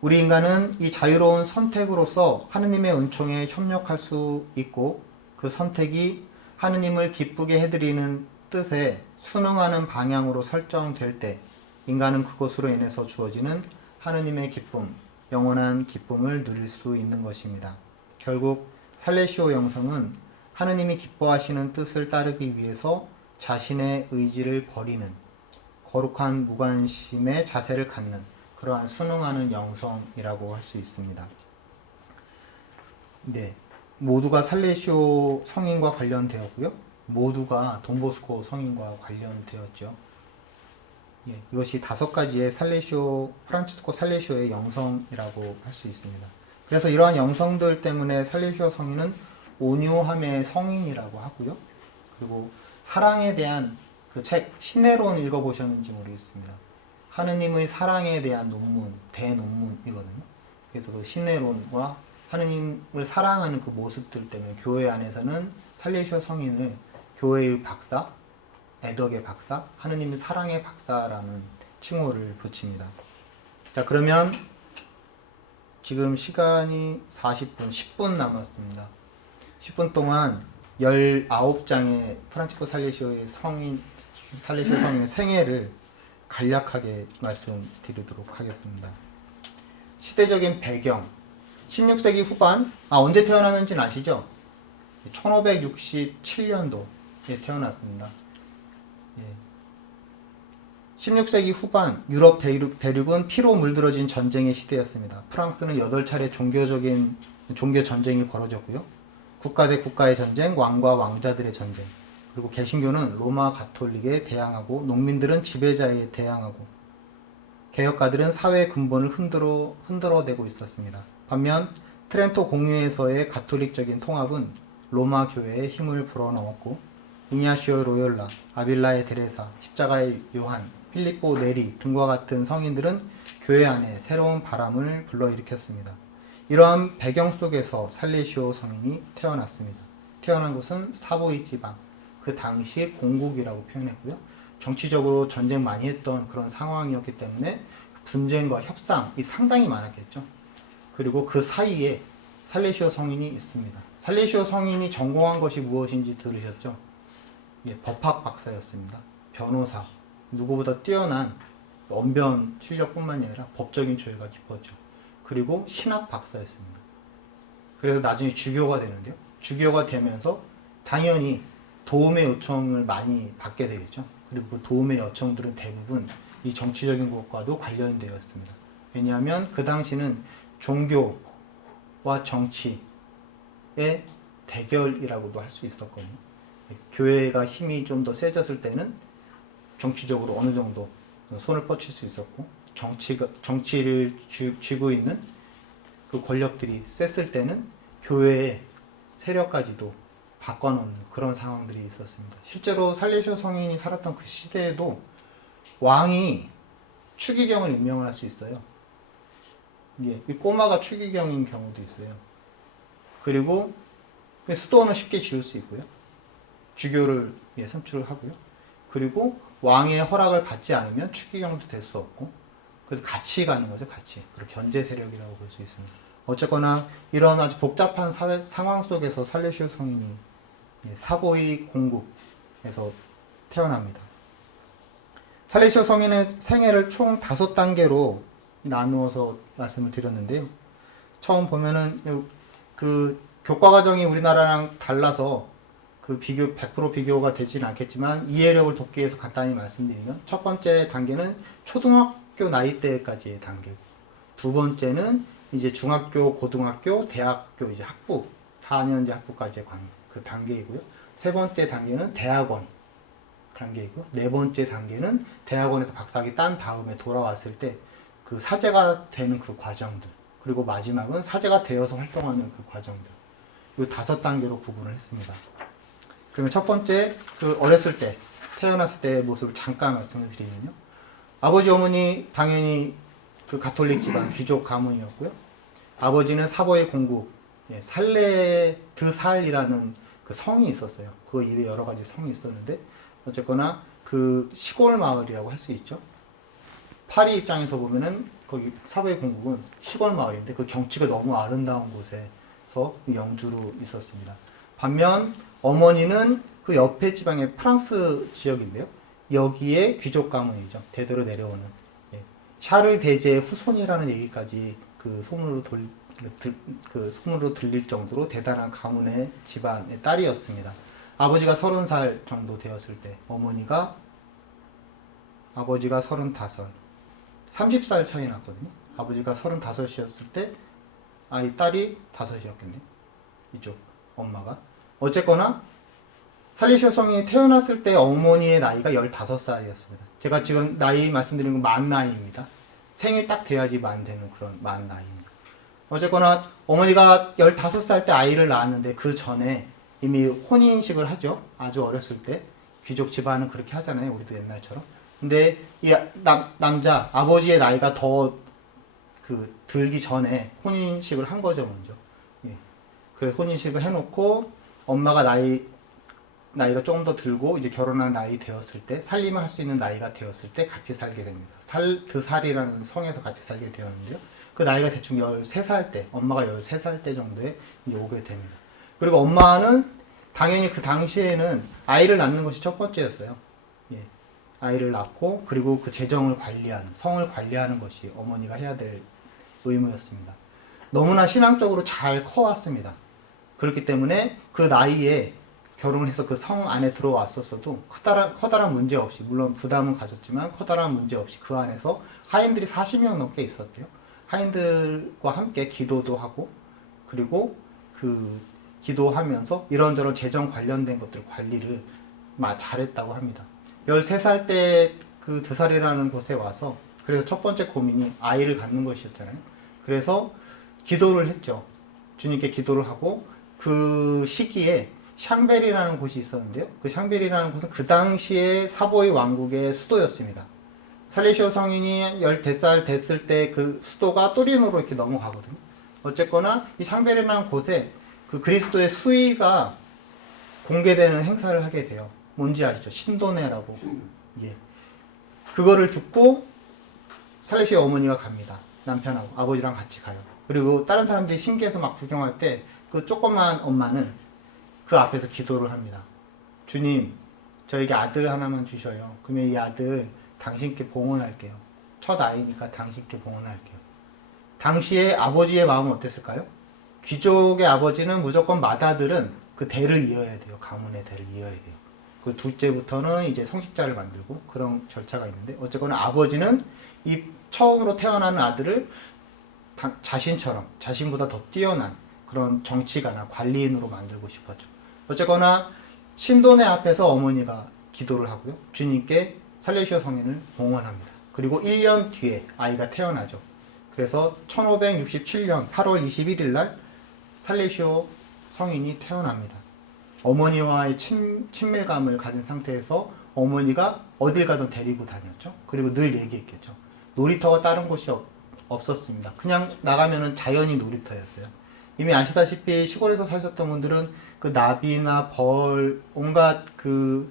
우리 인간은 이 자유로운 선택으로서 하느님의 은총에 협력할 수 있고 그 선택이 하느님을 기쁘게 해드리는 뜻에 순응하는 방향으로 설정될 때 인간은 그것으로 인해서 주어지는 하느님의 기쁨, 영원한 기쁨을 누릴 수 있는 것입니다. 결국 살레시오 영성은 하느님이 기뻐하시는 뜻을 따르기 위해서 자신의 의지를 버리는 거룩한 무관심의 자세를 갖는 그러한 순응하는 영성이라고 할 수 있습니다. 네, 모두가 살레시오 성인과 관련되었고요. 모두가 돈보스코 성인과 관련되었죠. 예, 이것이 5가지의 프란치스코 살레시오의 영성이라고 할 수 있습니다. 그래서 이러한 영성들 때문에 살레시오 성인은 온유함의 성인이라고 하고요. 그리고 사랑에 대한 그 책 신내론 읽어보셨는지 모르겠습니다. 하느님의 사랑에 대한 논문, 대논문이거든요. 그래서 그 신내론과 하느님을 사랑하는 그 모습들 때문에 교회 안에서는 살레시오 성인을 교회의 박사, 애덕의 박사, 하느님의 사랑의 박사라는 칭호를 붙입니다. 자, 그러면 지금 시간이 40분, 10분 남았습니다. 10분 동안 19장의 프란치스코 살레시오 성인의 생애를 간략하게 말씀드리도록 하겠습니다. 시대적인 배경, 16세기 후반, 언제 태어났는지는 아시죠? 1567년도에 태어났습니다. 16세기 후반 유럽 대륙은 피로 물들어진 전쟁의 시대였습니다. 프랑스는 8차례 종교 전쟁이 벌어졌고요. 국가 대 국가의 전쟁, 왕과 왕자들의 전쟁, 그리고 개신교는 로마 가톨릭에 대항하고 농민들은 지배자에 대항하고 개혁가들은 사회 근본을 흔들어내고 있었습니다. 반면 트렌토 공회에서의 가톨릭적인 통합은 로마 교회의 힘을 불어넣었고 이냐시오 로욜라, 아빌라의 데레사, 십자가의 요한, 필리포 네리 등과 같은 성인들은 교회 안에 새로운 바람을 불러일으켰습니다. 이러한 배경 속에서 살레시오 성인이 태어났습니다. 태어난 곳은 사보이 지방, 그 당시 공국이라고 표현했고요. 정치적으로 전쟁 많이 했던 그런 상황이었기 때문에 분쟁과 협상이 상당히 많았겠죠. 그리고 그 사이에 살레시오 성인이 있습니다. 살레시오 성인이 전공한 것이 무엇인지 들으셨죠? 예, 법학 박사였습니다. 변호사, 누구보다 뛰어난 언변 실력뿐만이 아니라 법적인 조예가 깊었죠. 그리고 신학 박사였습니다. 그래서 나중에 주교가 되는데요. 주교가 되면서 당연히 도움의 요청을 많이 받게 되겠죠. 그리고 그 도움의 요청들은 대부분 이 정치적인 것과도 관련되어 있습니다. 왜냐하면 그 당시는 종교와 정치의 대결이라고도 할 수 있었거든요. 교회가 힘이 좀 더 세졌을 때는 정치적으로 어느 정도 손을 뻗칠 수 있었고, 정치를 쥐고 있는 그 권력들이 셌을 때는 교회의 세력까지도 바꿔놓는 그런 상황들이 있었습니다. 실제로 살레시오 성인이 살았던 그 시대에도 왕이 추기경을 임명을 할 수 있어요. 이 꼬마가 추기경인 경우도 있어요. 그리고 수도원을 쉽게 지을 수 있고요. 주교를 선출을 하고요. 그리고 왕의 허락을 받지 않으면 추기경도 될 수 없고, 그래서 같이 가는 거죠. 같이. 그리고 견제 세력이라고 볼 수 있습니다. 어쨌거나 이런 아주 복잡한 사회 상황 속에서 살레시오 성인이 사보이 공국에서 태어납니다. 살레시오 성인의 생애를 총 5단계로 나누어서 말씀을 드렸는데요. 처음 보면은 그 교과 과정이 우리나라랑 달라서 그 100% 비교가 되진 않겠지만 이해력을 돕기 위해서 간단히 말씀드리면, 첫 번째 단계는 초등학교 나이대까지의 단계고, 두 번째는 이제 중학교, 고등학교, 대학교 이제 학부 4년제 학부까지의 그 단계이고요. 세 번째 단계는 대학원 단계이고, 네 번째 단계는 대학원에서 박사학위 딴 다음에 돌아왔을 때 그 사제가 되는 그 과정들, 그리고 마지막은 사제가 되어서 활동하는 그 과정들, 이 5단계로 구분을 했습니다. 그러면 첫 번째, 그 어렸을 때, 태어났을 때의 모습을 잠깐 말씀을 드리면요. 아버지, 어머니 당연히 그 가톨릭 집안 귀족 가문이었고요. 아버지는 사보이 공국, 살레드살이라는 그 성이 있었어요. 그 이외에 여러 가지 성이 있었는데, 어쨌거나 그 시골 마을이라고 할 수 있죠. 파리 입장에서 보면은 거기 사보이 공국은 시골 마을인데 그 경치가 너무 아름다운 곳에서 영주로 있었습니다. 반면 어머니는 그 옆에 지방의 프랑스 지역인데요. 여기에 귀족 가문이죠. 대대로 내려오는. 샤를 대제의 후손이라는 얘기까지 그 소문으로 들릴 정도로 대단한 가문의 집안의 딸이었습니다. 아버지가 30살 정도 되었을 때, 아버지가 35, 30살 차이 났거든요. 아버지가 35이었을 때, 이 딸이 5이었겠네. 이쪽 엄마가. 어쨌거나 살레시오 성인이 태어났을 때 어머니의 나이가 15살이었습니다. 제가 지금 나이 말씀드리는 건 만 나이입니다. 생일 딱 돼야지 만 되는 그런 만 나이입니다. 어쨌거나 어머니가 15살 때 아이를 낳았는데 그 전에 이미 혼인식을 하죠. 아주 어렸을 때. 귀족 집안은 그렇게 하잖아요. 우리도 옛날처럼. 근데 이 남자 아버지의 나이가 더 들기 전에 혼인식을 한 거죠, 먼저. 그래서 혼인식을 해놓고 엄마가 나이가 조금 더 들고 이제 결혼한 나이 되었을 때, 살림을 할 수 있는 나이가 되었을 때 같이 살게 됩니다. 드살이라는 성에서 같이 살게 되었는데요. 그 나이가 대충 13살 때, 엄마가 13살 때 정도에 이제 오게 됩니다. 그리고 엄마는 당연히 그 당시에는 아이를 낳는 것이 첫 번째였어요. 아이를 낳고, 그리고 그 재정을 관리하는, 성을 관리하는 것이 어머니가 해야 될 의무였습니다. 너무나 신앙적으로 잘 커왔습니다. 그렇기 때문에 그 나이에 결혼을 해서 그 성 안에 들어왔었어도 커다란 문제 없이, 물론 부담은 가졌지만 커다란 문제 없이 그 안에서 하인들이 40명 넘게 있었대요. 하인들과 함께 기도도 하고, 그리고 기도하면서 이런저런 재정 관련된 것들 관리를 잘했다고 합니다. 13살 때 그 드살이라는 곳에 와서 그래서 첫 번째 고민이 아이를 갖는 것이었잖아요. 그래서 기도를 했죠. 주님께 기도를 하고 그 시기에 샹벨이라는 곳이 있었는데요. 그 샹벨이라는 곳은 그 당시에 사보이 왕국의 수도였습니다. 살레시오 성인이 10살 됐을 때 그 수도가 또리노로 이렇게 넘어가거든요. 어쨌거나 이 샹벨이라는 곳에 그 그리스도의 수위가 공개되는 행사를 하게 돼요. 뭔지 아시죠? 신도네라고. 예. 그거를 듣고 살레시오 어머니가 갑니다. 남편하고 아버지랑 같이 가요. 그리고 다른 사람들이 신기해서 막 구경할 때 그 조그만 엄마는 그 앞에서 기도를 합니다. 주님, 저에게 아들 하나만 주셔요. 그러면 이 아들 당신께 봉헌할게요. 첫 아이니까 당신께 봉헌할게요. 당시에 아버지의 마음은 어땠을까요? 귀족의 아버지는 무조건 맏아들은 그 대를 이어야 돼요. 가문의 대를 이어야 돼요. 그 둘째부터는 이제 성직자를 만들고 그런 절차가 있는데 어쨌거나 아버지는 이 처음으로 태어나는 아들을 자신처럼 자신보다 더 뛰어난 그런 정치가나 관리인으로 만들고 싶었죠. 어쨌거나 신도네 앞에서 어머니가 기도를 하고요. 주님께 살레시오 성인을 봉헌합니다. 그리고 1년 뒤에 아이가 태어나죠. 그래서 1567년 8월 21일 날 살레시오 성인이 태어납니다. 어머니와의 친밀감을 가진 상태에서 어머니가 어딜 가든 데리고 다녔죠. 그리고 늘 얘기했겠죠. 놀이터가 다른 곳이 없었습니다. 그냥 나가면은 자연이 놀이터였어요. 이미 아시다시피 시골에서 사셨던 분들은 그 나비나 벌, 온갖 그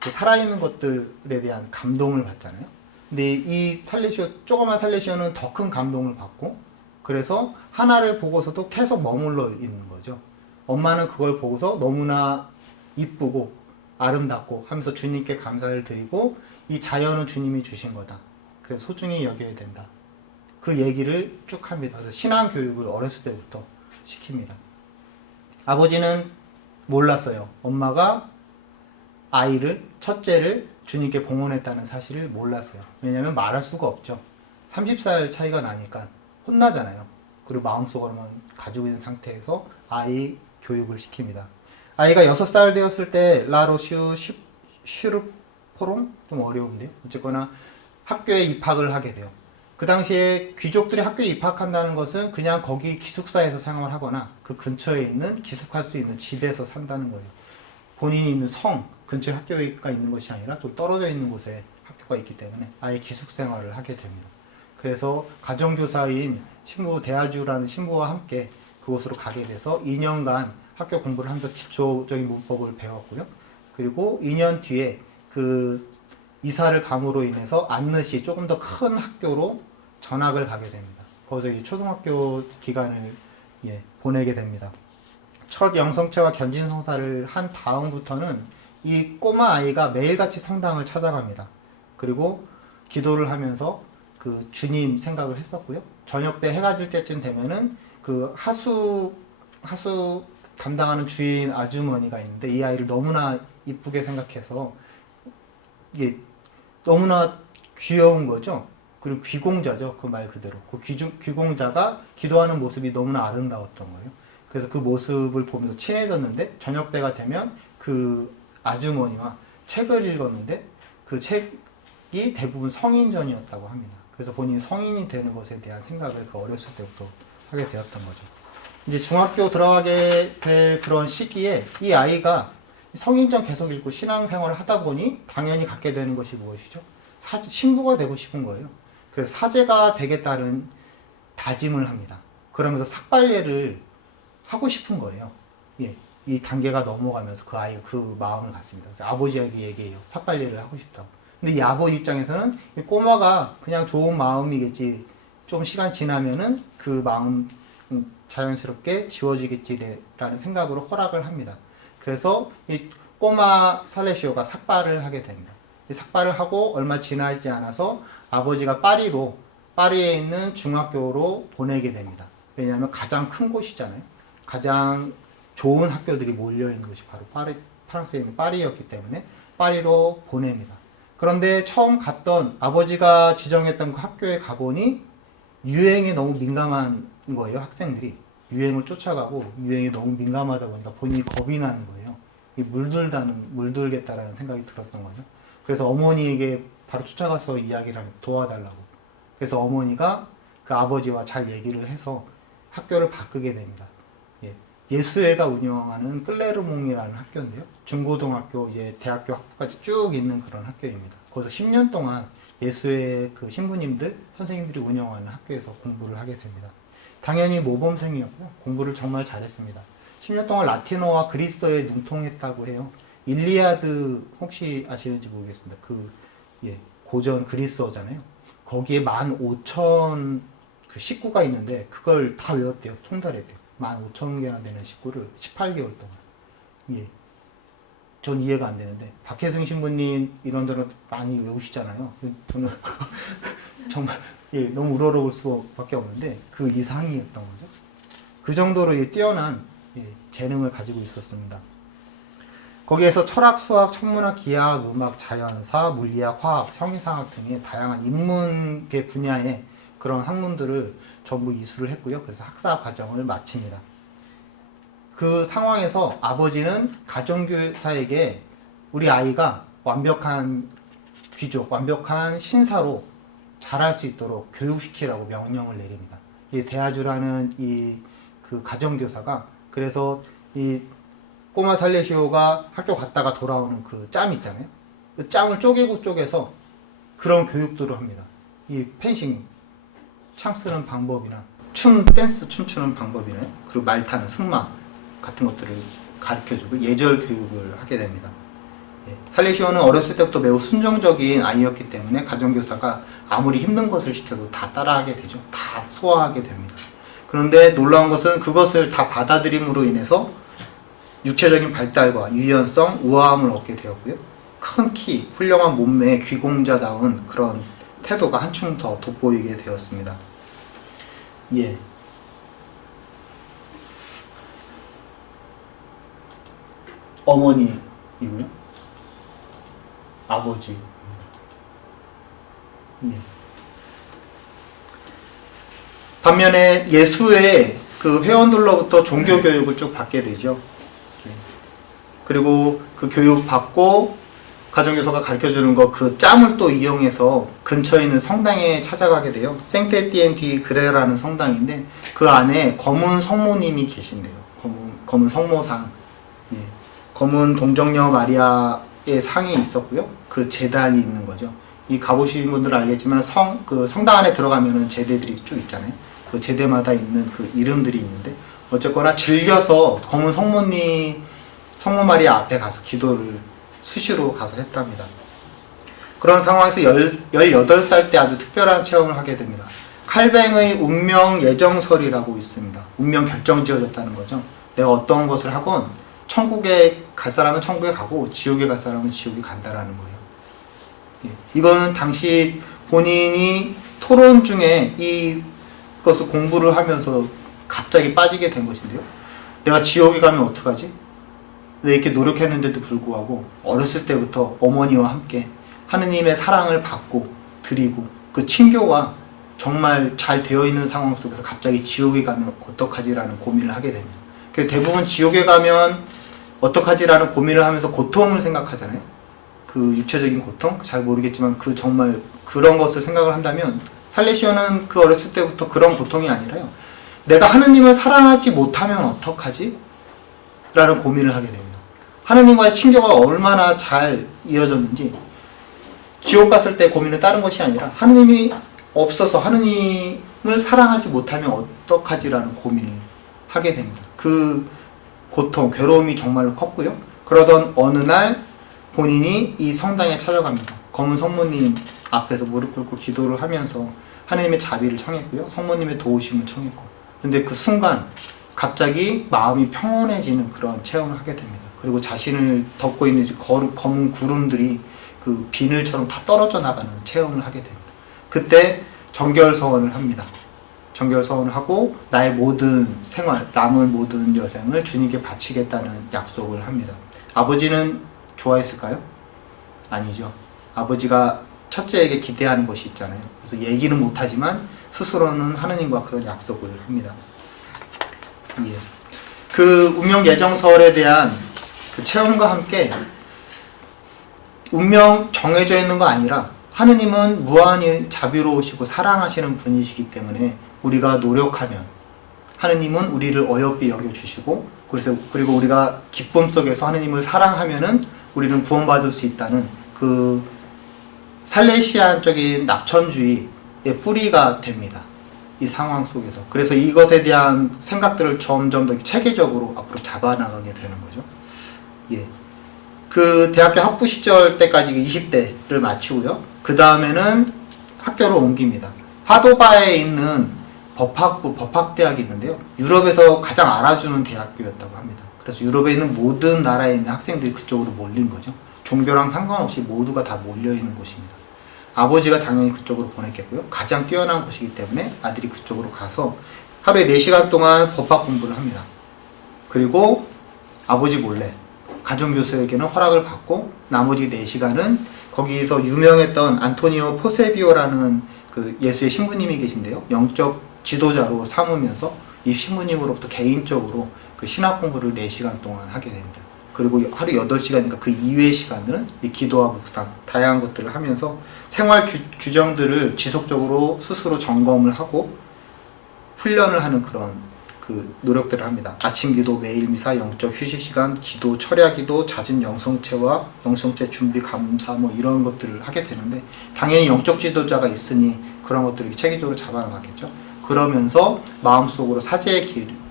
살아있는 것들에 대한 감동을 받잖아요. 근데 이 살레시오, 조그만 살레시오는 더 큰 감동을 받고, 그래서 하나를 보고서도 계속 머물러 있는 거죠. 엄마는 그걸 보고서 너무나 이쁘고 아름답고 하면서 주님께 감사를 드리고, 이 자연은 주님이 주신 거다. 그래서 소중히 여겨야 된다. 그 얘기를 쭉 합니다. 그래서 신앙 교육을 어렸을 때부터 시킵니다. 아버지는 몰랐어요. 엄마가 아이를, 첫째를 주님께 봉헌했다는 사실을 몰랐어요. 왜냐하면 말할 수가 없죠. 30살 차이가 나니까 혼나잖아요. 그리고 마음속으로만 가지고 있는 상태에서 아이 교육을 시킵니다. 아이가 6살 되었을 때 라로슈 슈르포롱? 좀 어려운데요. 어쨌거나 학교에 입학을 하게 돼요. 그 당시에 귀족들이 학교에 입학한다는 것은 그냥 거기 기숙사에서 생활을 하거나 그 근처에 있는 기숙할 수 있는 집에서 산다는 거예요. 본인이 있는 성 근처에 학교가 있는 것이 아니라 좀 떨어져 있는 곳에 학교가 있기 때문에 아예 기숙 생활을 하게 됩니다. 그래서 가정교사인 신부 대아주라는 신부와 함께 그곳으로 가게 돼서 2년간 학교 공부를 하면서 기초적인 문법을 배웠고요. 그리고 2년 뒤에 그 이사를 감으로 인해서 안느시 조금 더 큰 학교로 전학을 가게 됩니다. 거기서 이 초등학교 기간을 보내게 됩니다. 첫 영성체와 견진성사를 한 다음부터는 이 꼬마 아이가 매일같이 성당을 찾아갑니다. 그리고 기도를 하면서 그 주님 생각을 했었고요. 저녁 때 해가 질 때쯤 되면은 그 하수 담당하는 주인 아주머니가 있는데 이 아이를 너무나 이쁘게 생각해서 이게 너무나 귀여운 거죠. 그리고 귀공자죠. 그 말 그대로. 그 귀공자가 기도하는 모습이 너무나 아름다웠던 거예요. 그래서 그 모습을 보면서 친해졌는데 저녁 때가 되면 그 아주머니와 책을 읽었는데 그 책이 대부분 성인전이었다고 합니다. 그래서 본인이 성인이 되는 것에 대한 생각을 그 어렸을 때부터 하게 되었던 거죠. 이제 중학교 들어가게 될 그런 시기에 이 아이가 성인전 계속 읽고 신앙생활을 하다 보니 당연히 갖게 되는 것이 무엇이죠? 신부가 되고 싶은 거예요. 그래서 사제가 되겠다는 다짐을 합니다. 그러면서 삭발례를 하고 싶은 거예요. 예, 이 단계가 넘어가면서 그 아이가 그 마음을 갖습니다. 그래서 아버지에게 얘기해요. 삭발례를 하고 싶다고. 근데 이 아버지 입장에서는 이 꼬마가 그냥 좋은 마음이겠지. 좀 시간 지나면은 그 마음 자연스럽게 지워지겠지라는 생각으로 허락을 합니다. 그래서 이 꼬마 살레시오가 삭발을 하게 됩니다. 이 삭발을 하고 얼마 지나지 않아서 아버지가 파리에 있는 중학교로 보내게 됩니다. 왜냐하면 가장 큰 곳이잖아요. 가장 좋은 학교들이 몰려있는 곳이 바로 프랑스에 있는 파리였기 때문에 파리로 보냅니다. 그런데 처음 갔던 아버지가 지정했던 그 학교에 가보니 유행에 너무 민감한 거예요. 학생들이 유행을 쫓아가고 유행에 너무 민감하다 보니까 본인이 겁이 나는 거예요. 물들겠다라는 생각이 들었던 거죠. 그래서 어머니에게 바로 쫓아가서 이야기를 하면 도와달라고. 그래서 어머니가 그 아버지와 잘 얘기를 해서 학교를 바꾸게 됩니다. 예수회가 운영하는 클레르몽이라는 학교인데요. 중고등학교, 이제 대학교 학부까지 쭉 있는 그런 학교입니다. 거기서 10년 동안 예수회 그 신부님들, 선생님들이 운영하는 학교에서 공부를 하게 됩니다. 당연히 모범생이었고요. 공부를 정말 잘했습니다. 10년 동안 라틴어와 그리스어에 능통했다고 해요. 일리아드 혹시 아시는지 모르겠습니다. 고전 그리스어잖아요. 거기에 15,000 그 식구가 있는데 그걸 다 외웠대요. 통달했대요. 15,000개나 되는 식구를 18개월 동안. 전 이해가 안 되는데 박혜승 신부님 이런저런 많이 외우시잖아요. 저는 정말 너무 우러러볼 수밖에 없는데 그 이상이었던 거죠. 그 정도로 뛰어난 재능을 가지고 있었습니다. 거기에서 철학, 수학, 천문학, 기하학, 음악, 자연사, 물리학, 화학, 성의상학 등의 다양한 인문계 분야의 그런 학문들을 전부 이수를 했고요. 그래서 학사 과정을 마칩니다. 그 상황에서 아버지는 가정교사에게 우리 아이가 완벽한 귀족, 완벽한 신사로 자랄 수 있도록 교육시키라고 명령을 내립니다. 이 대아주라는 그 가정교사가 그래서 이 꼬마 살레시오가 학교 갔다가 돌아오는 그 짬 있잖아요. 그 짬을 쪼개서 그런 교육들을 합니다. 이 펜싱, 창 쓰는 방법이나 댄스 춤추는 방법이나 그리고 말 타는 승마 같은 것들을 가르쳐주고 예절 교육을 하게 됩니다. 살레시오는 어렸을 때부터 매우 순종적인 아이였기 때문에 가정교사가 아무리 힘든 것을 시켜도 다 따라하게 되죠. 다 소화하게 됩니다. 그런데 놀라운 것은 그것을 다 받아들임으로 인해서 육체적인 발달과 유연성, 우아함을 얻게 되었고요. 큰 키, 훌륭한 몸매, 귀공자다운 그런 태도가 한층 더 돋보이게 되었습니다. 어머니이고요. 아버지. 반면에 예수의 그 회원들로부터 종교 교육을 쭉 받게 되죠. 그리고 그 교육 받고 가정교사가 가르쳐주는 거 그 짬을 또 이용해서 근처에 있는 성당에 찾아가게 돼요. 생테티엔 디 그레라는 성당인데 그 안에 검은 성모님이 계신대요. 검은 성모상, 검은 동정녀 마리아의 상이 있었고요. 그 제단이 있는 거죠. 이 가보신 분들은 알겠지만 그 성당 안에 들어가면은 제대들이 쭉 있잖아요. 그 제대마다 있는 그 이름들이 있는데 어쨌거나 즐겨서 검은 성모 마리아 앞에 가서 기도를 수시로 가서 했답니다. 그런 상황에서 18살 때 아주 특별한 체험을 하게 됩니다. 칼뱅의 운명 예정설이라고 있습니다. 운명 결정 지어졌다는 거죠. 내가 어떤 것을 하건 천국에 갈 사람은 천국에 가고 지옥에 갈 사람은 지옥에 간다라는 거예요. 이거는 당시 본인이 토론 중에 이것을 공부를 하면서 갑자기 빠지게 된 것인데요. 내가 지옥에 가면 어떡하지? 내가 이렇게 노력했는데도 불구하고 어렸을 때부터 어머니와 함께 하느님의 사랑을 받고 드리고 그 친교가 정말 잘 되어 있는 상황 속에서 갑자기 지옥에 가면 어떡하지라는 고민을 하게 됩니다. 대부분 지옥에 가면 어떡하지라는 고민을 하면서 고통을 생각하잖아요. 그 육체적인 고통? 잘 모르겠지만 그 정말 그런 것을 생각을 한다면 살레시오는 그 어렸을 때부터 그런 고통이 아니라요. 내가 하느님을 사랑하지 못하면 어떡하지? 라는 고민을 하게 됩니다. 하느님과의 친교가 얼마나 잘 이어졌는지 지옥 갔을 때 고민은 다른 것이 아니라 하느님이 없어서 하느님을 사랑하지 못하면 어떡하지라는 고민을 하게 됩니다. 그 고통, 괴로움이 정말로 컸고요. 그러던 어느 날 본인이 이 성당에 찾아갑니다. 검은 성모님 앞에서 무릎 꿇고 기도를 하면서 하느님의 자비를 청했고요. 성모님의 도우심을 청했고. 근데 그 순간 갑자기 마음이 평온해지는 그런 체험을 하게 됩니다. 그리고 자신을 덮고 있는 검은 구름들이 그 비늘처럼 다 떨어져 나가는 체험을 하게 됩니다. 그때 정결서원을 합니다. 정결서원을 하고 나의 모든 생활, 남은 모든 여생을 주님께 바치겠다는 약속을 합니다. 아버지는 좋아했을까요? 아니죠. 아버지가 첫째에게 기대하는 것이 있잖아요. 그래서 얘기는 못하지만 스스로는 하느님과 그런 약속을 합니다. 그 운명 예정설에 대한 그 체험과 함께 운명 정해져 있는 거 아니라 하느님은 무한히 자비로우시고 사랑하시는 분이시기 때문에 우리가 노력하면 하느님은 우리를 어여삐 여겨주시고 그리고 우리가 기쁨 속에서 하느님을 사랑하면은 우리는 구원받을 수 있다는 그 살레시안적인 낙천주의의 뿌리가 됩니다. 이 상황 속에서. 그래서 이것에 대한 생각들을 점점 더 체계적으로 앞으로 잡아나가게 되는 거죠. 예. 그 대학교 학부 시절 때까지 20대를 마치고요. 그 다음에는 학교를 옮깁니다. 파도바에 있는 법학부, 법학대학이 있는데요. 유럽에서 가장 알아주는 대학교였다고 합니다. 그래서 유럽에 있는 모든 나라에 있는 학생들이 그쪽으로 몰린 거죠. 종교랑 상관없이 모두가 다 몰려있는 곳입니다. 아버지가 당연히 그쪽으로 보냈겠고요. 가장 뛰어난 곳이기 때문에 아들이 그쪽으로 가서 하루에 4시간 동안 법학 공부를 합니다. 그리고 아버지 몰래 가정교수에게는 허락을 받고 나머지 4시간은 거기서 유명했던 안토니오 포세비오라는 그 예수의 신부님이 계신데요. 영적 지도자로 삼으면서 이 신부님으로부터 개인적으로 그 신학 공부를 4시간 동안 하게 됩니다. 그리고 하루 8시간이니까 그 이외의 시간들은 이 기도와 묵상, 다양한 것들을 하면서 생활 규정들을 지속적으로 스스로 점검을 하고 훈련을 하는 그런 그 노력들을 합니다. 아침 기도, 매일 미사, 영적 휴식 시간, 기도, 철야 기도, 잦은 영성체와 영성체 준비, 감사 뭐 이런 것들을 하게 되는데 당연히 영적 지도자가 있으니 그런 것들을 체계적으로 잡아나가겠죠. 그러면서 마음속으로 사제의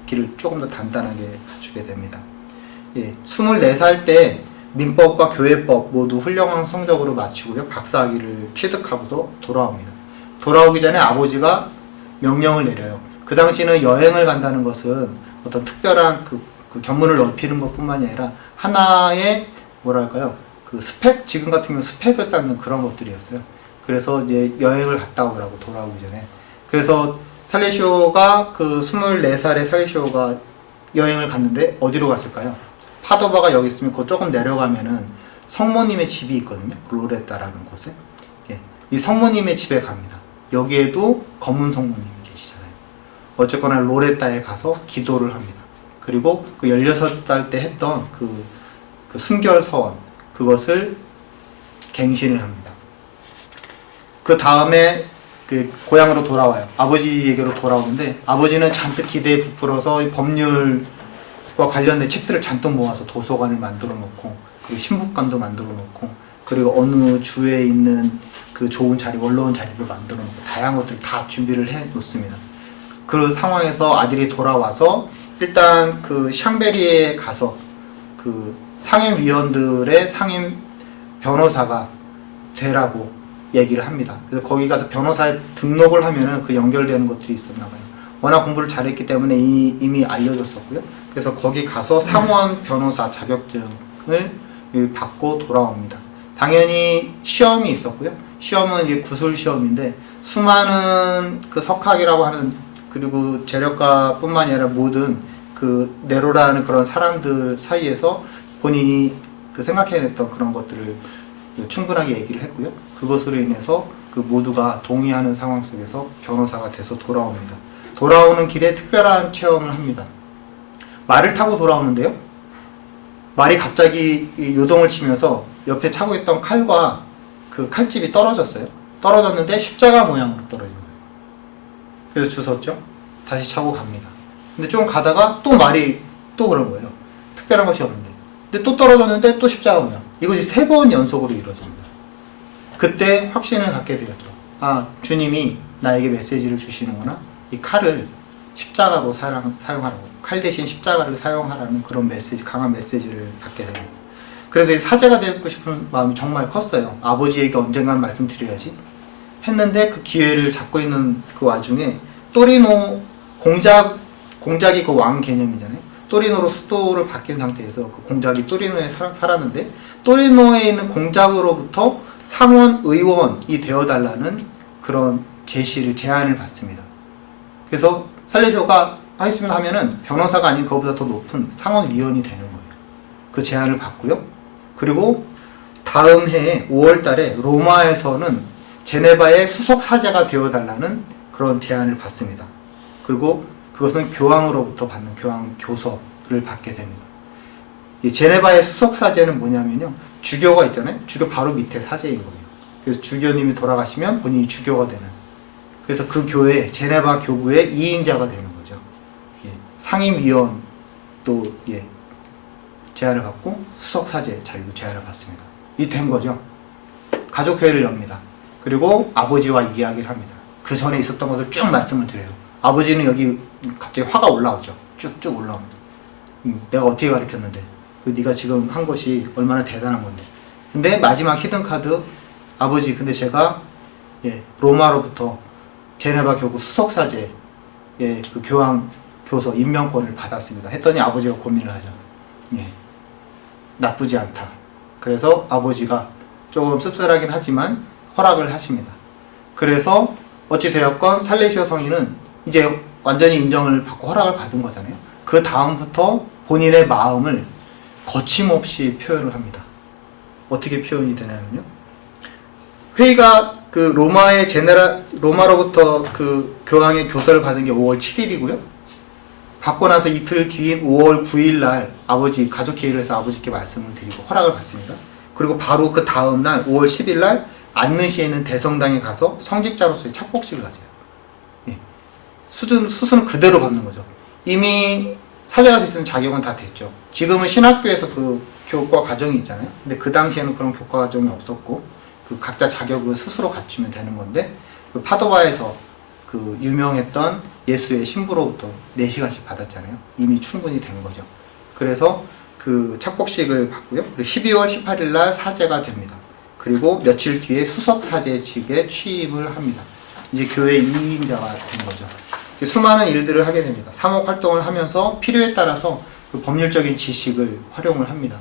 길을 조금 더 단단하게 갖추게 됩니다. 예, 24살 때 민법과 교회법 모두 훌륭한 성적으로 마치고요. 박사학위를 취득하고도 돌아옵니다. 돌아오기 전에 아버지가 명령을 내려요. 그 당시는 여행을 간다는 것은 어떤 특별한 그 견문을 넓히는 것 뿐만이 아니라 하나의 뭐랄까요, 그 스펙, 지금 같은 경우 스펙을 쌓는 그런 것들이었어요. 그래서 이제 여행을 갔다 오라고 돌아오기 전에. 그래서 살레시오가 그 24살의 살레시오가 여행을 갔는데 어디로 갔을까요? 파도바가 여기 있으면 그 조금 내려가면은 성모님의 집이 있거든요. 로레타라는 곳에. 예, 이 성모님의 집에 갑니다. 여기에도 검은 성모님이 계시잖아요. 어쨌거나 로레타에 가서 기도를 합니다. 그리고 그 16살 때 했던 그 순결 서원, 그것을 갱신을 합니다. 그 다음에 그 고향으로 돌아와요. 아버지에게로 돌아오는데 아버지는 잔뜩 기대에 부풀어서 법률과 관련된 책들을 잔뜩 모아서 도서관을 만들어 놓고 그리고 신북관도 만들어 놓고 그리고 어느 주에 있는 그 좋은 자리, 원로원 자리도 만들어 놓고 다양한 것들을 다 준비를 해 놓습니다. 그 상황에서 아들이 돌아와서 일단 그 샹베리에 가서 그 상임위원들의 상임 변호사가 되라고 얘기를 합니다. 그래서 거기 가서 변호사에 등록을 하면은 그 연결되는 것들이 있었나 봐요. 워낙 공부를 잘했기 때문에 이미 알려줬었고요. 그래서 거기 가서 상원 변호사 자격증을 받고 돌아옵니다. 당연히 시험이 있었고요. 시험은 이제 구술 시험인데 수많은 그 석학이라고 하는 그리고 재력가뿐만이 아니라 모든 그 네로라는 그런 사람들 사이에서 본인이 그 생각해냈던 그런 것들을 충분하게 얘기를 했고요. 그것으로 인해서 그 모두가 동의하는 상황 속에서 변호사가 돼서 돌아옵니다. 돌아오는 길에 특별한 체험을 합니다. 말을 타고 돌아오는데요. 말이 갑자기 요동을 치면서 옆에 차고 있던 칼과 그 칼집이 떨어졌어요. 떨어졌는데 십자가 모양으로 떨어진 거예요. 그래서 주웠죠. 다시 차고 갑니다. 근데 좀 가다가 또 말이 또 그런 거예요. 특별한 것이 없는데. 근데 또 떨어졌는데 또 십자가 모양. 이것이 3번 연속으로 이루어집니다. 그때 확신을 갖게 되었죠. 아, 주님이 나에게 메시지를 주시는구나. 이 칼을 십자가로 사용하라고. 칼 대신 십자가를 사용하라는 그런 메시지, 강한 메시지를 받게 됩니다. 그래서 이 사제가 되고 싶은 마음이 정말 컸어요. 아버지에게 언젠간 말씀드려야지 했는데 그 기회를 잡고 있는 그 와중에 또리노 공작이 그 왕 개념이잖아요. 또리노로 수도를 바뀐 상태에서 그 공작이 또리노에 살았는데 또리노에 있는 공작으로부터 상원 의원이 되어달라는 그런 제안을 받습니다. 그래서 살레시오가 하겠습니다 하면은 변호사가 아닌 그보다 더 높은 상원위원이 되는 거예요. 그 제안을 받고요. 그리고 다음 해에 5월 달에 로마에서는 제네바의 수석 사제가 되어달라는 그런 제안을 받습니다. 그리고 그것은 교황으로부터 받는 교황 교서를 받게 됩니다. 이 제네바의 수석 사제는 뭐냐면요. 주교가 있잖아요. 주교 바로 밑에 사제인 거예요. 그래서 주교님이 돌아가시면 본인이 주교가 되는. 그래서 그 교회 제네바 교구의 2인자가 되는 거죠. 예. 상임위원 또 예. 제안을 받고 수석사제 자리도 제안을 받습니다. 이 된 거죠. 가족회의를 엽니다. 그리고 아버지와 이야기를 합니다. 그 전에 있었던 것을 쭉 말씀을 드려요. 아버지는 여기 갑자기 화가 올라오죠. 쭉쭉 올라옵니다. 내가 어떻게 가르쳤는데 네가 지금 한 것이 얼마나 대단한 건데. 근데 마지막 히든카드 아버지 근데 제가 예, 로마로부터 제네바 교구 수석사제 예, 그 교황 교서 임명권을 받았습니다. 했더니 아버지가 고민을 하죠. 예, 나쁘지 않다. 그래서 아버지가 조금 씁쓸하긴 하지만 허락을 하십니다. 그래서 어찌 되었건 살레시오 성인은 이제 완전히 인정을 받고 허락을 받은 거잖아요. 그 다음부터 본인의 마음을 거침없이 표현을 합니다. 어떻게 표현이 되냐면요. 회의가 그 로마로부터 그 교황의 교서를 받은 게 5월 7일이고요. 받고 나서 이틀 뒤인 5월 9일 날 아버지 가족회의를 해서 아버지께 말씀을 드리고 허락을 받습니다. 그리고 바로 그 다음 날 5월 10일 날 안느시에 있는 대성당에 가서 성직자로서의 착복식을 가져요. 예. 수순은 그대로 밟는 거죠. 이미 사제가 될 수 있는 자격은 다 됐죠. 지금은 신학교에서 그 교과 과정이 있잖아요. 근데 그 당시에는 그런 교과 과정이 없었고 그 각자 자격을 스스로 갖추면 되는 건데 그 파도바에서 그 유명했던 예수의 신부로부터 4시간씩 받았잖아요. 이미 충분히 된 거죠. 그래서 그 착복식을 받고요. 그리고 12월 18일 날 사제가 됩니다. 그리고 며칠 뒤에 수석 사제직에 취임을 합니다. 이제 교회 2인자가 된 거죠. 수많은 일들을 하게 됩니다. 사목 활동을 하면서 필요에 따라서 그 법률적인 지식을 활용을 합니다.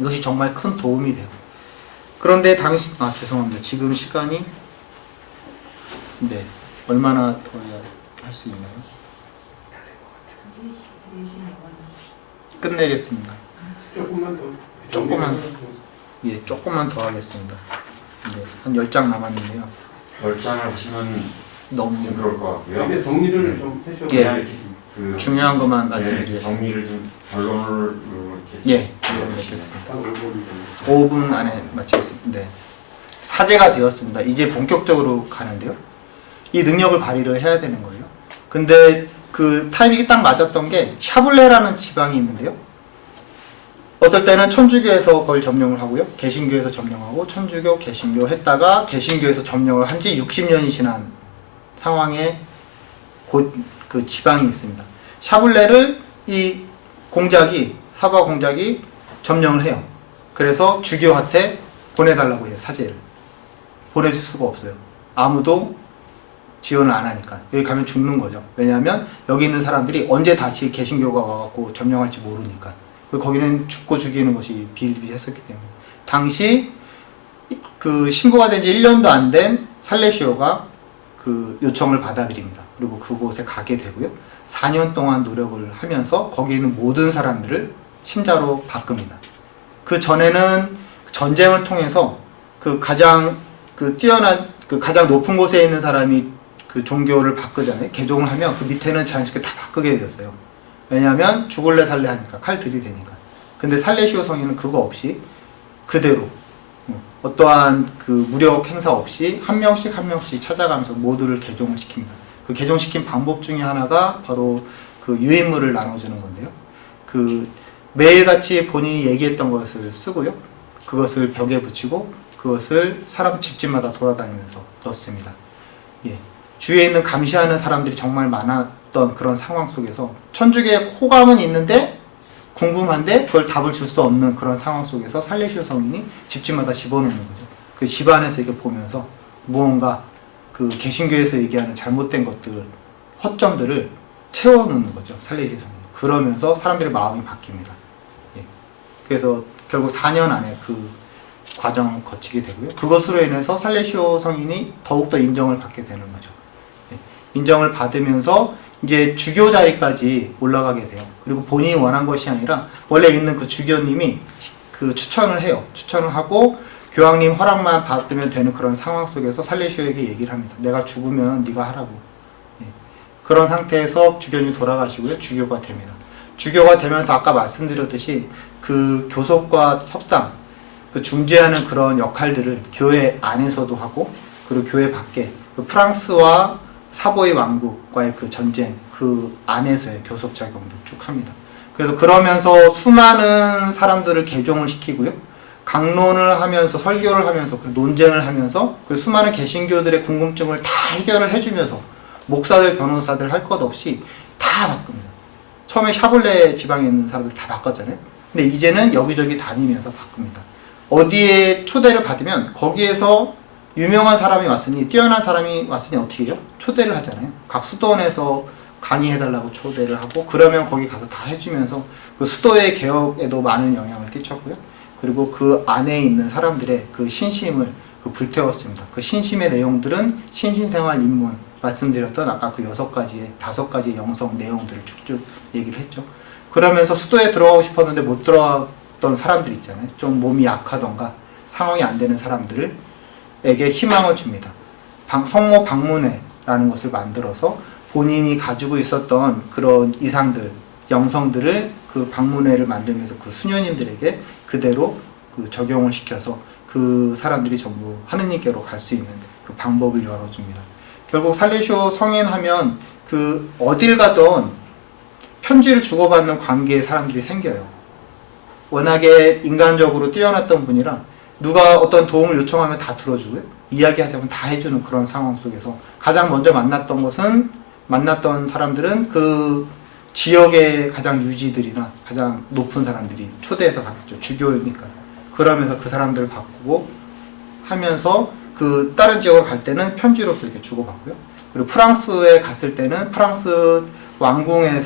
이것이 정말 큰 도움이 돼요. 그런데 죄송합니다. 지금 시간이 네 얼마나 더 할 수 있나요? 끝내겠습니다. 조금만 더 하겠습니다. 네, 한 10장 남았는데요. 10장을 하시면 너무 좀 그럴 것 같고요. 이게 정리를 좀 해주셔서 예. 그 중요한 것만 네, 말씀드리겠습니다. 정리를 좀 결론을 이렇게 예, 뵙겠습니다. 5분 안에 마치겠습니다. 네. 사제가 되었습니다. 이제 본격적으로 가는데요. 이 능력을 발휘를 해야 되는 거예요. 근데 그 타이밍이 딱 맞았던 게 샤블레라는 지방이 있는데요. 어떨 때는 천주교에서 그걸 점령을 하고요. 개신교에서 점령하고 천주교, 개신교 했다가 개신교에서 점령을 한 지 60년이 지난 상황에 그 지방이 있습니다. 샤블레를 이 사바 공작이 점령을 해요. 그래서 주교한테 보내달라고 해요. 사제를. 보내줄 수가 없어요. 아무도 지원을 안 하니까. 여기 가면 죽는 거죠. 왜냐하면 여기 있는 사람들이 언제 다시 개신교가 와갖고 점령할지 모르니까. 거기는 죽고 죽이는 것이 비일비재했었기 때문에. 당시 그 신부가 된 지 1년도 안 된 살레시오가 그 요청을 받아들입니다. 그리고 그곳에 가게 되고요. 4년 동안 노력을 하면서 거기 있는 모든 사람들을 신자로 바꿉니다. 그 전에는 전쟁을 통해서 그 가장 뛰어난 가장 높은 곳에 있는 사람이 그 종교를 바꾸잖아요. 개종을 하면 그 밑에는 자연스럽게 다 바꾸게 되었어요. 왜냐하면 죽을래 살래 하니까 칼 들이대니까. 근데 살레시오 성인은 그거 없이 그대로 어떠한 그 무력 행사 없이 한 명씩 찾아가면서 모두를 개종을 시킵니다. 그 개종시킨 방법 중에 하나가 바로 그 유인물을 나눠주는 건데요. 그 매일같이 본인이 얘기했던 것을 쓰고요. 그것을 벽에 붙이고 그것을 사람 집집마다 돌아다니면서 넣습니다. 예. 주위에 있는 감시하는 사람들이 정말 많았던 그런 상황 속에서 천주교의 호감은 있는데 궁금한데 그걸 답을 줄 수 없는 그런 상황 속에서 살레시오 성인이 집집마다 집어넣는 거죠. 그 집안에서 이렇게 보면서 무언가 그 개신교에서 얘기하는 잘못된 것들, 허점들을 채워놓는 거죠. 살레시오 성인. 그러면서 사람들의 마음이 바뀝니다. 예. 그래서 결국 4년 안에 그 과정을 거치게 되고요. 그것으로 인해서 살레시오 성인이 더욱더 인정을 받게 되는 거죠. 예. 인정을 받으면서 이제 주교 자리까지 올라가게 돼요. 그리고 본인이 원한 것이 아니라 원래 있는 그 주교님이 그 추천을 해요. 추천을 하고 교황님 허락만 받으면 되는 그런 상황 속에서 살레시오에게 얘기를 합니다. 내가 죽으면 네가 하라고. 예. 그런 상태에서 주교님이 돌아가시고요. 주교가 됩니다. 주교가 되면서 아까 말씀드렸듯이 그 교섭과 협상, 그 중재하는 그런 역할들을 교회 안에서도 하고 그리고 교회 밖에 그 프랑스와 사보이 왕국과의 그 전쟁 그 안에서의 교섭 작용도 쭉 합니다. 그래서 그러면서 수많은 사람들을 개종을 시키고요. 강론을 하면서 설교를 하면서 그리고 논쟁을 하면서 그 수많은 개신교들의 궁금증을 다 해결을 해주면서 목사들 변호사들 할 것 없이 다 바꿉니다. 처음에 샤블레 지방에 있는 사람들 다 바꿨잖아요. 근데 이제는 여기저기 다니면서 바꿉니다. 어디에 초대를 받으면 거기에서 유명한 사람이 왔으니 뛰어난 사람이 왔으니 어떻게 해요? 초대를 하잖아요. 각 수도원에서 강의해달라고 초대를 하고 그러면 거기 가서 다 해주면서 그 수도의 개혁에도 많은 영향을 끼쳤고요. 그리고 그 안에 있는 사람들의 그 신심을 불태웠습니다. 그 신심의 내용들은 신신생활 입문 말씀드렸던 아까 그 5가지의 영성 내용들을 쭉쭉 얘기를 했죠. 그러면서 수도에 들어가고 싶었는데 못 들어갔던 사람들 있잖아요. 좀 몸이 약하던가 상황이 안 되는 사람들에게 희망을 줍니다. 성모 방문회라는 것을 만들어서 본인이 가지고 있었던 그런 이상들, 영성들을 그 방문회를 만들면서 그 수녀님들에게 그대로 그 적용을 시켜서 그 사람들이 전부 하느님께로 갈 수 있는 그 방법을 열어줍니다. 결국 살리쇼 성인하면 그 어딜 가던 편지를 주고받는 관계의 사람들이 생겨요. 워낙에 인간적으로 뛰어났던 분이라 누가 어떤 도움을 요청하면 다 들어주고요. 이야기하자면 다 해주는 그런 상황 속에서 가장 먼저 만났던 사람들은 그 지역의 가장 유지들이나 가장 높은 사람들이 초대해서 갔죠. 주교니까. 그러면서 그 사람들을 바꾸고 하면서 그 다른 지역으로 갈 때는 편지로서 이렇게 주고받고요. 그리고 프랑스에 갔을 때는 프랑스 왕궁에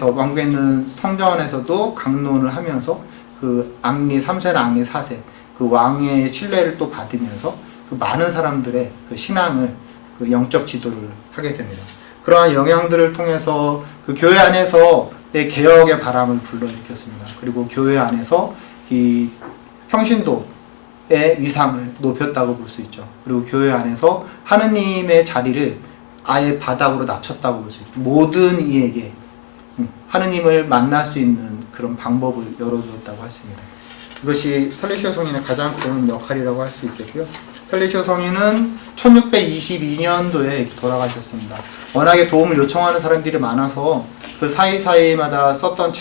있는 성전에서도 강론을 하면서 그 앙리 3세나 앙리 4세 그 왕의 신뢰를 또 받으면서 그 많은 사람들의 그 신앙을 그 영적 지도를 하게 됩니다. 그러한 영향들을 통해서 그 교회 안에서의 개혁의 바람을 불러일으켰습니다. 그리고 교회 안에서 이 평신도의 위상을 높였다고 볼 수 있죠. 그리고 교회 안에서 하느님의 자리를 아예 바닥으로 낮췄다고 볼 수 있죠. 모든 이에게 하느님을 만날 수 있는 그런 방법을 열어주었다고 했습니다. 이것이 살리쇼 성인의 가장 큰 역할이라고 할 수 있겠고요. 살리쇼 성인은 1622년도에 돌아가셨습니다. 워낙에 도움을 요청하는 사람들이 많아서 그 사이사이마다 썼던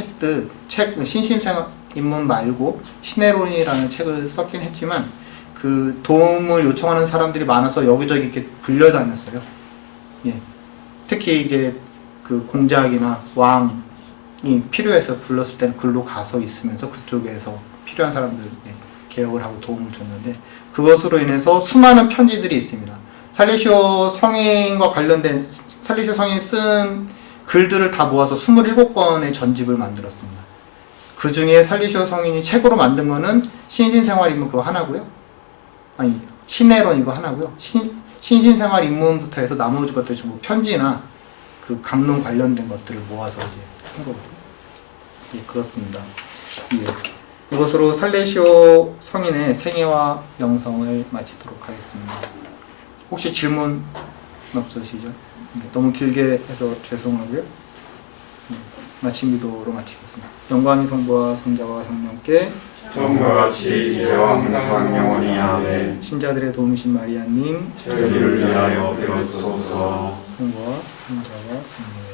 신심생활 입문 말고 시네론이라는 책을 썼긴 했지만 그 도움을 요청하는 사람들이 많아서 여기저기 이렇게 불려다녔어요. 예. 특히 이제 그 공작이나 왕이 필요해서 불렀을 때는 글로 가서 있으면서 그쪽에서 필요한 사람들에게 개혁을 하고 도움을 줬는데 그것으로 인해서 수많은 편지들이 있습니다. 살리쇼 성인과 관련된 살리쇼 성인이 쓴 글들을 다 모아서 27권의 전집을 만들었습니다. 그 중에 살리쇼 성인이 책으로 만든 거는 신신생활 입문 그거 하나고요. 아니 시네론 이거 하나고요. 신신생활 입문부터 해서 나머지 것들 전부 편지나 그 강론 관련된 것들을 모아서 이제 한 거거든요. 예, 그렇습니다. 예. 이것으로 살레시오 성인의 생애와 영성을 마치도록 하겠습니다. 혹시 질문 없으시죠? 네, 너무 길게 해서 죄송하고요. 네, 마침 기도로 마치겠습니다. 영광이 성부와 성자와 성령께 처음과 같이 이제와 항상 영원히 아멘. 신자들의 도우미신 마리아님 저희를 위하여 빌어주소서. 성부와 성자와 성령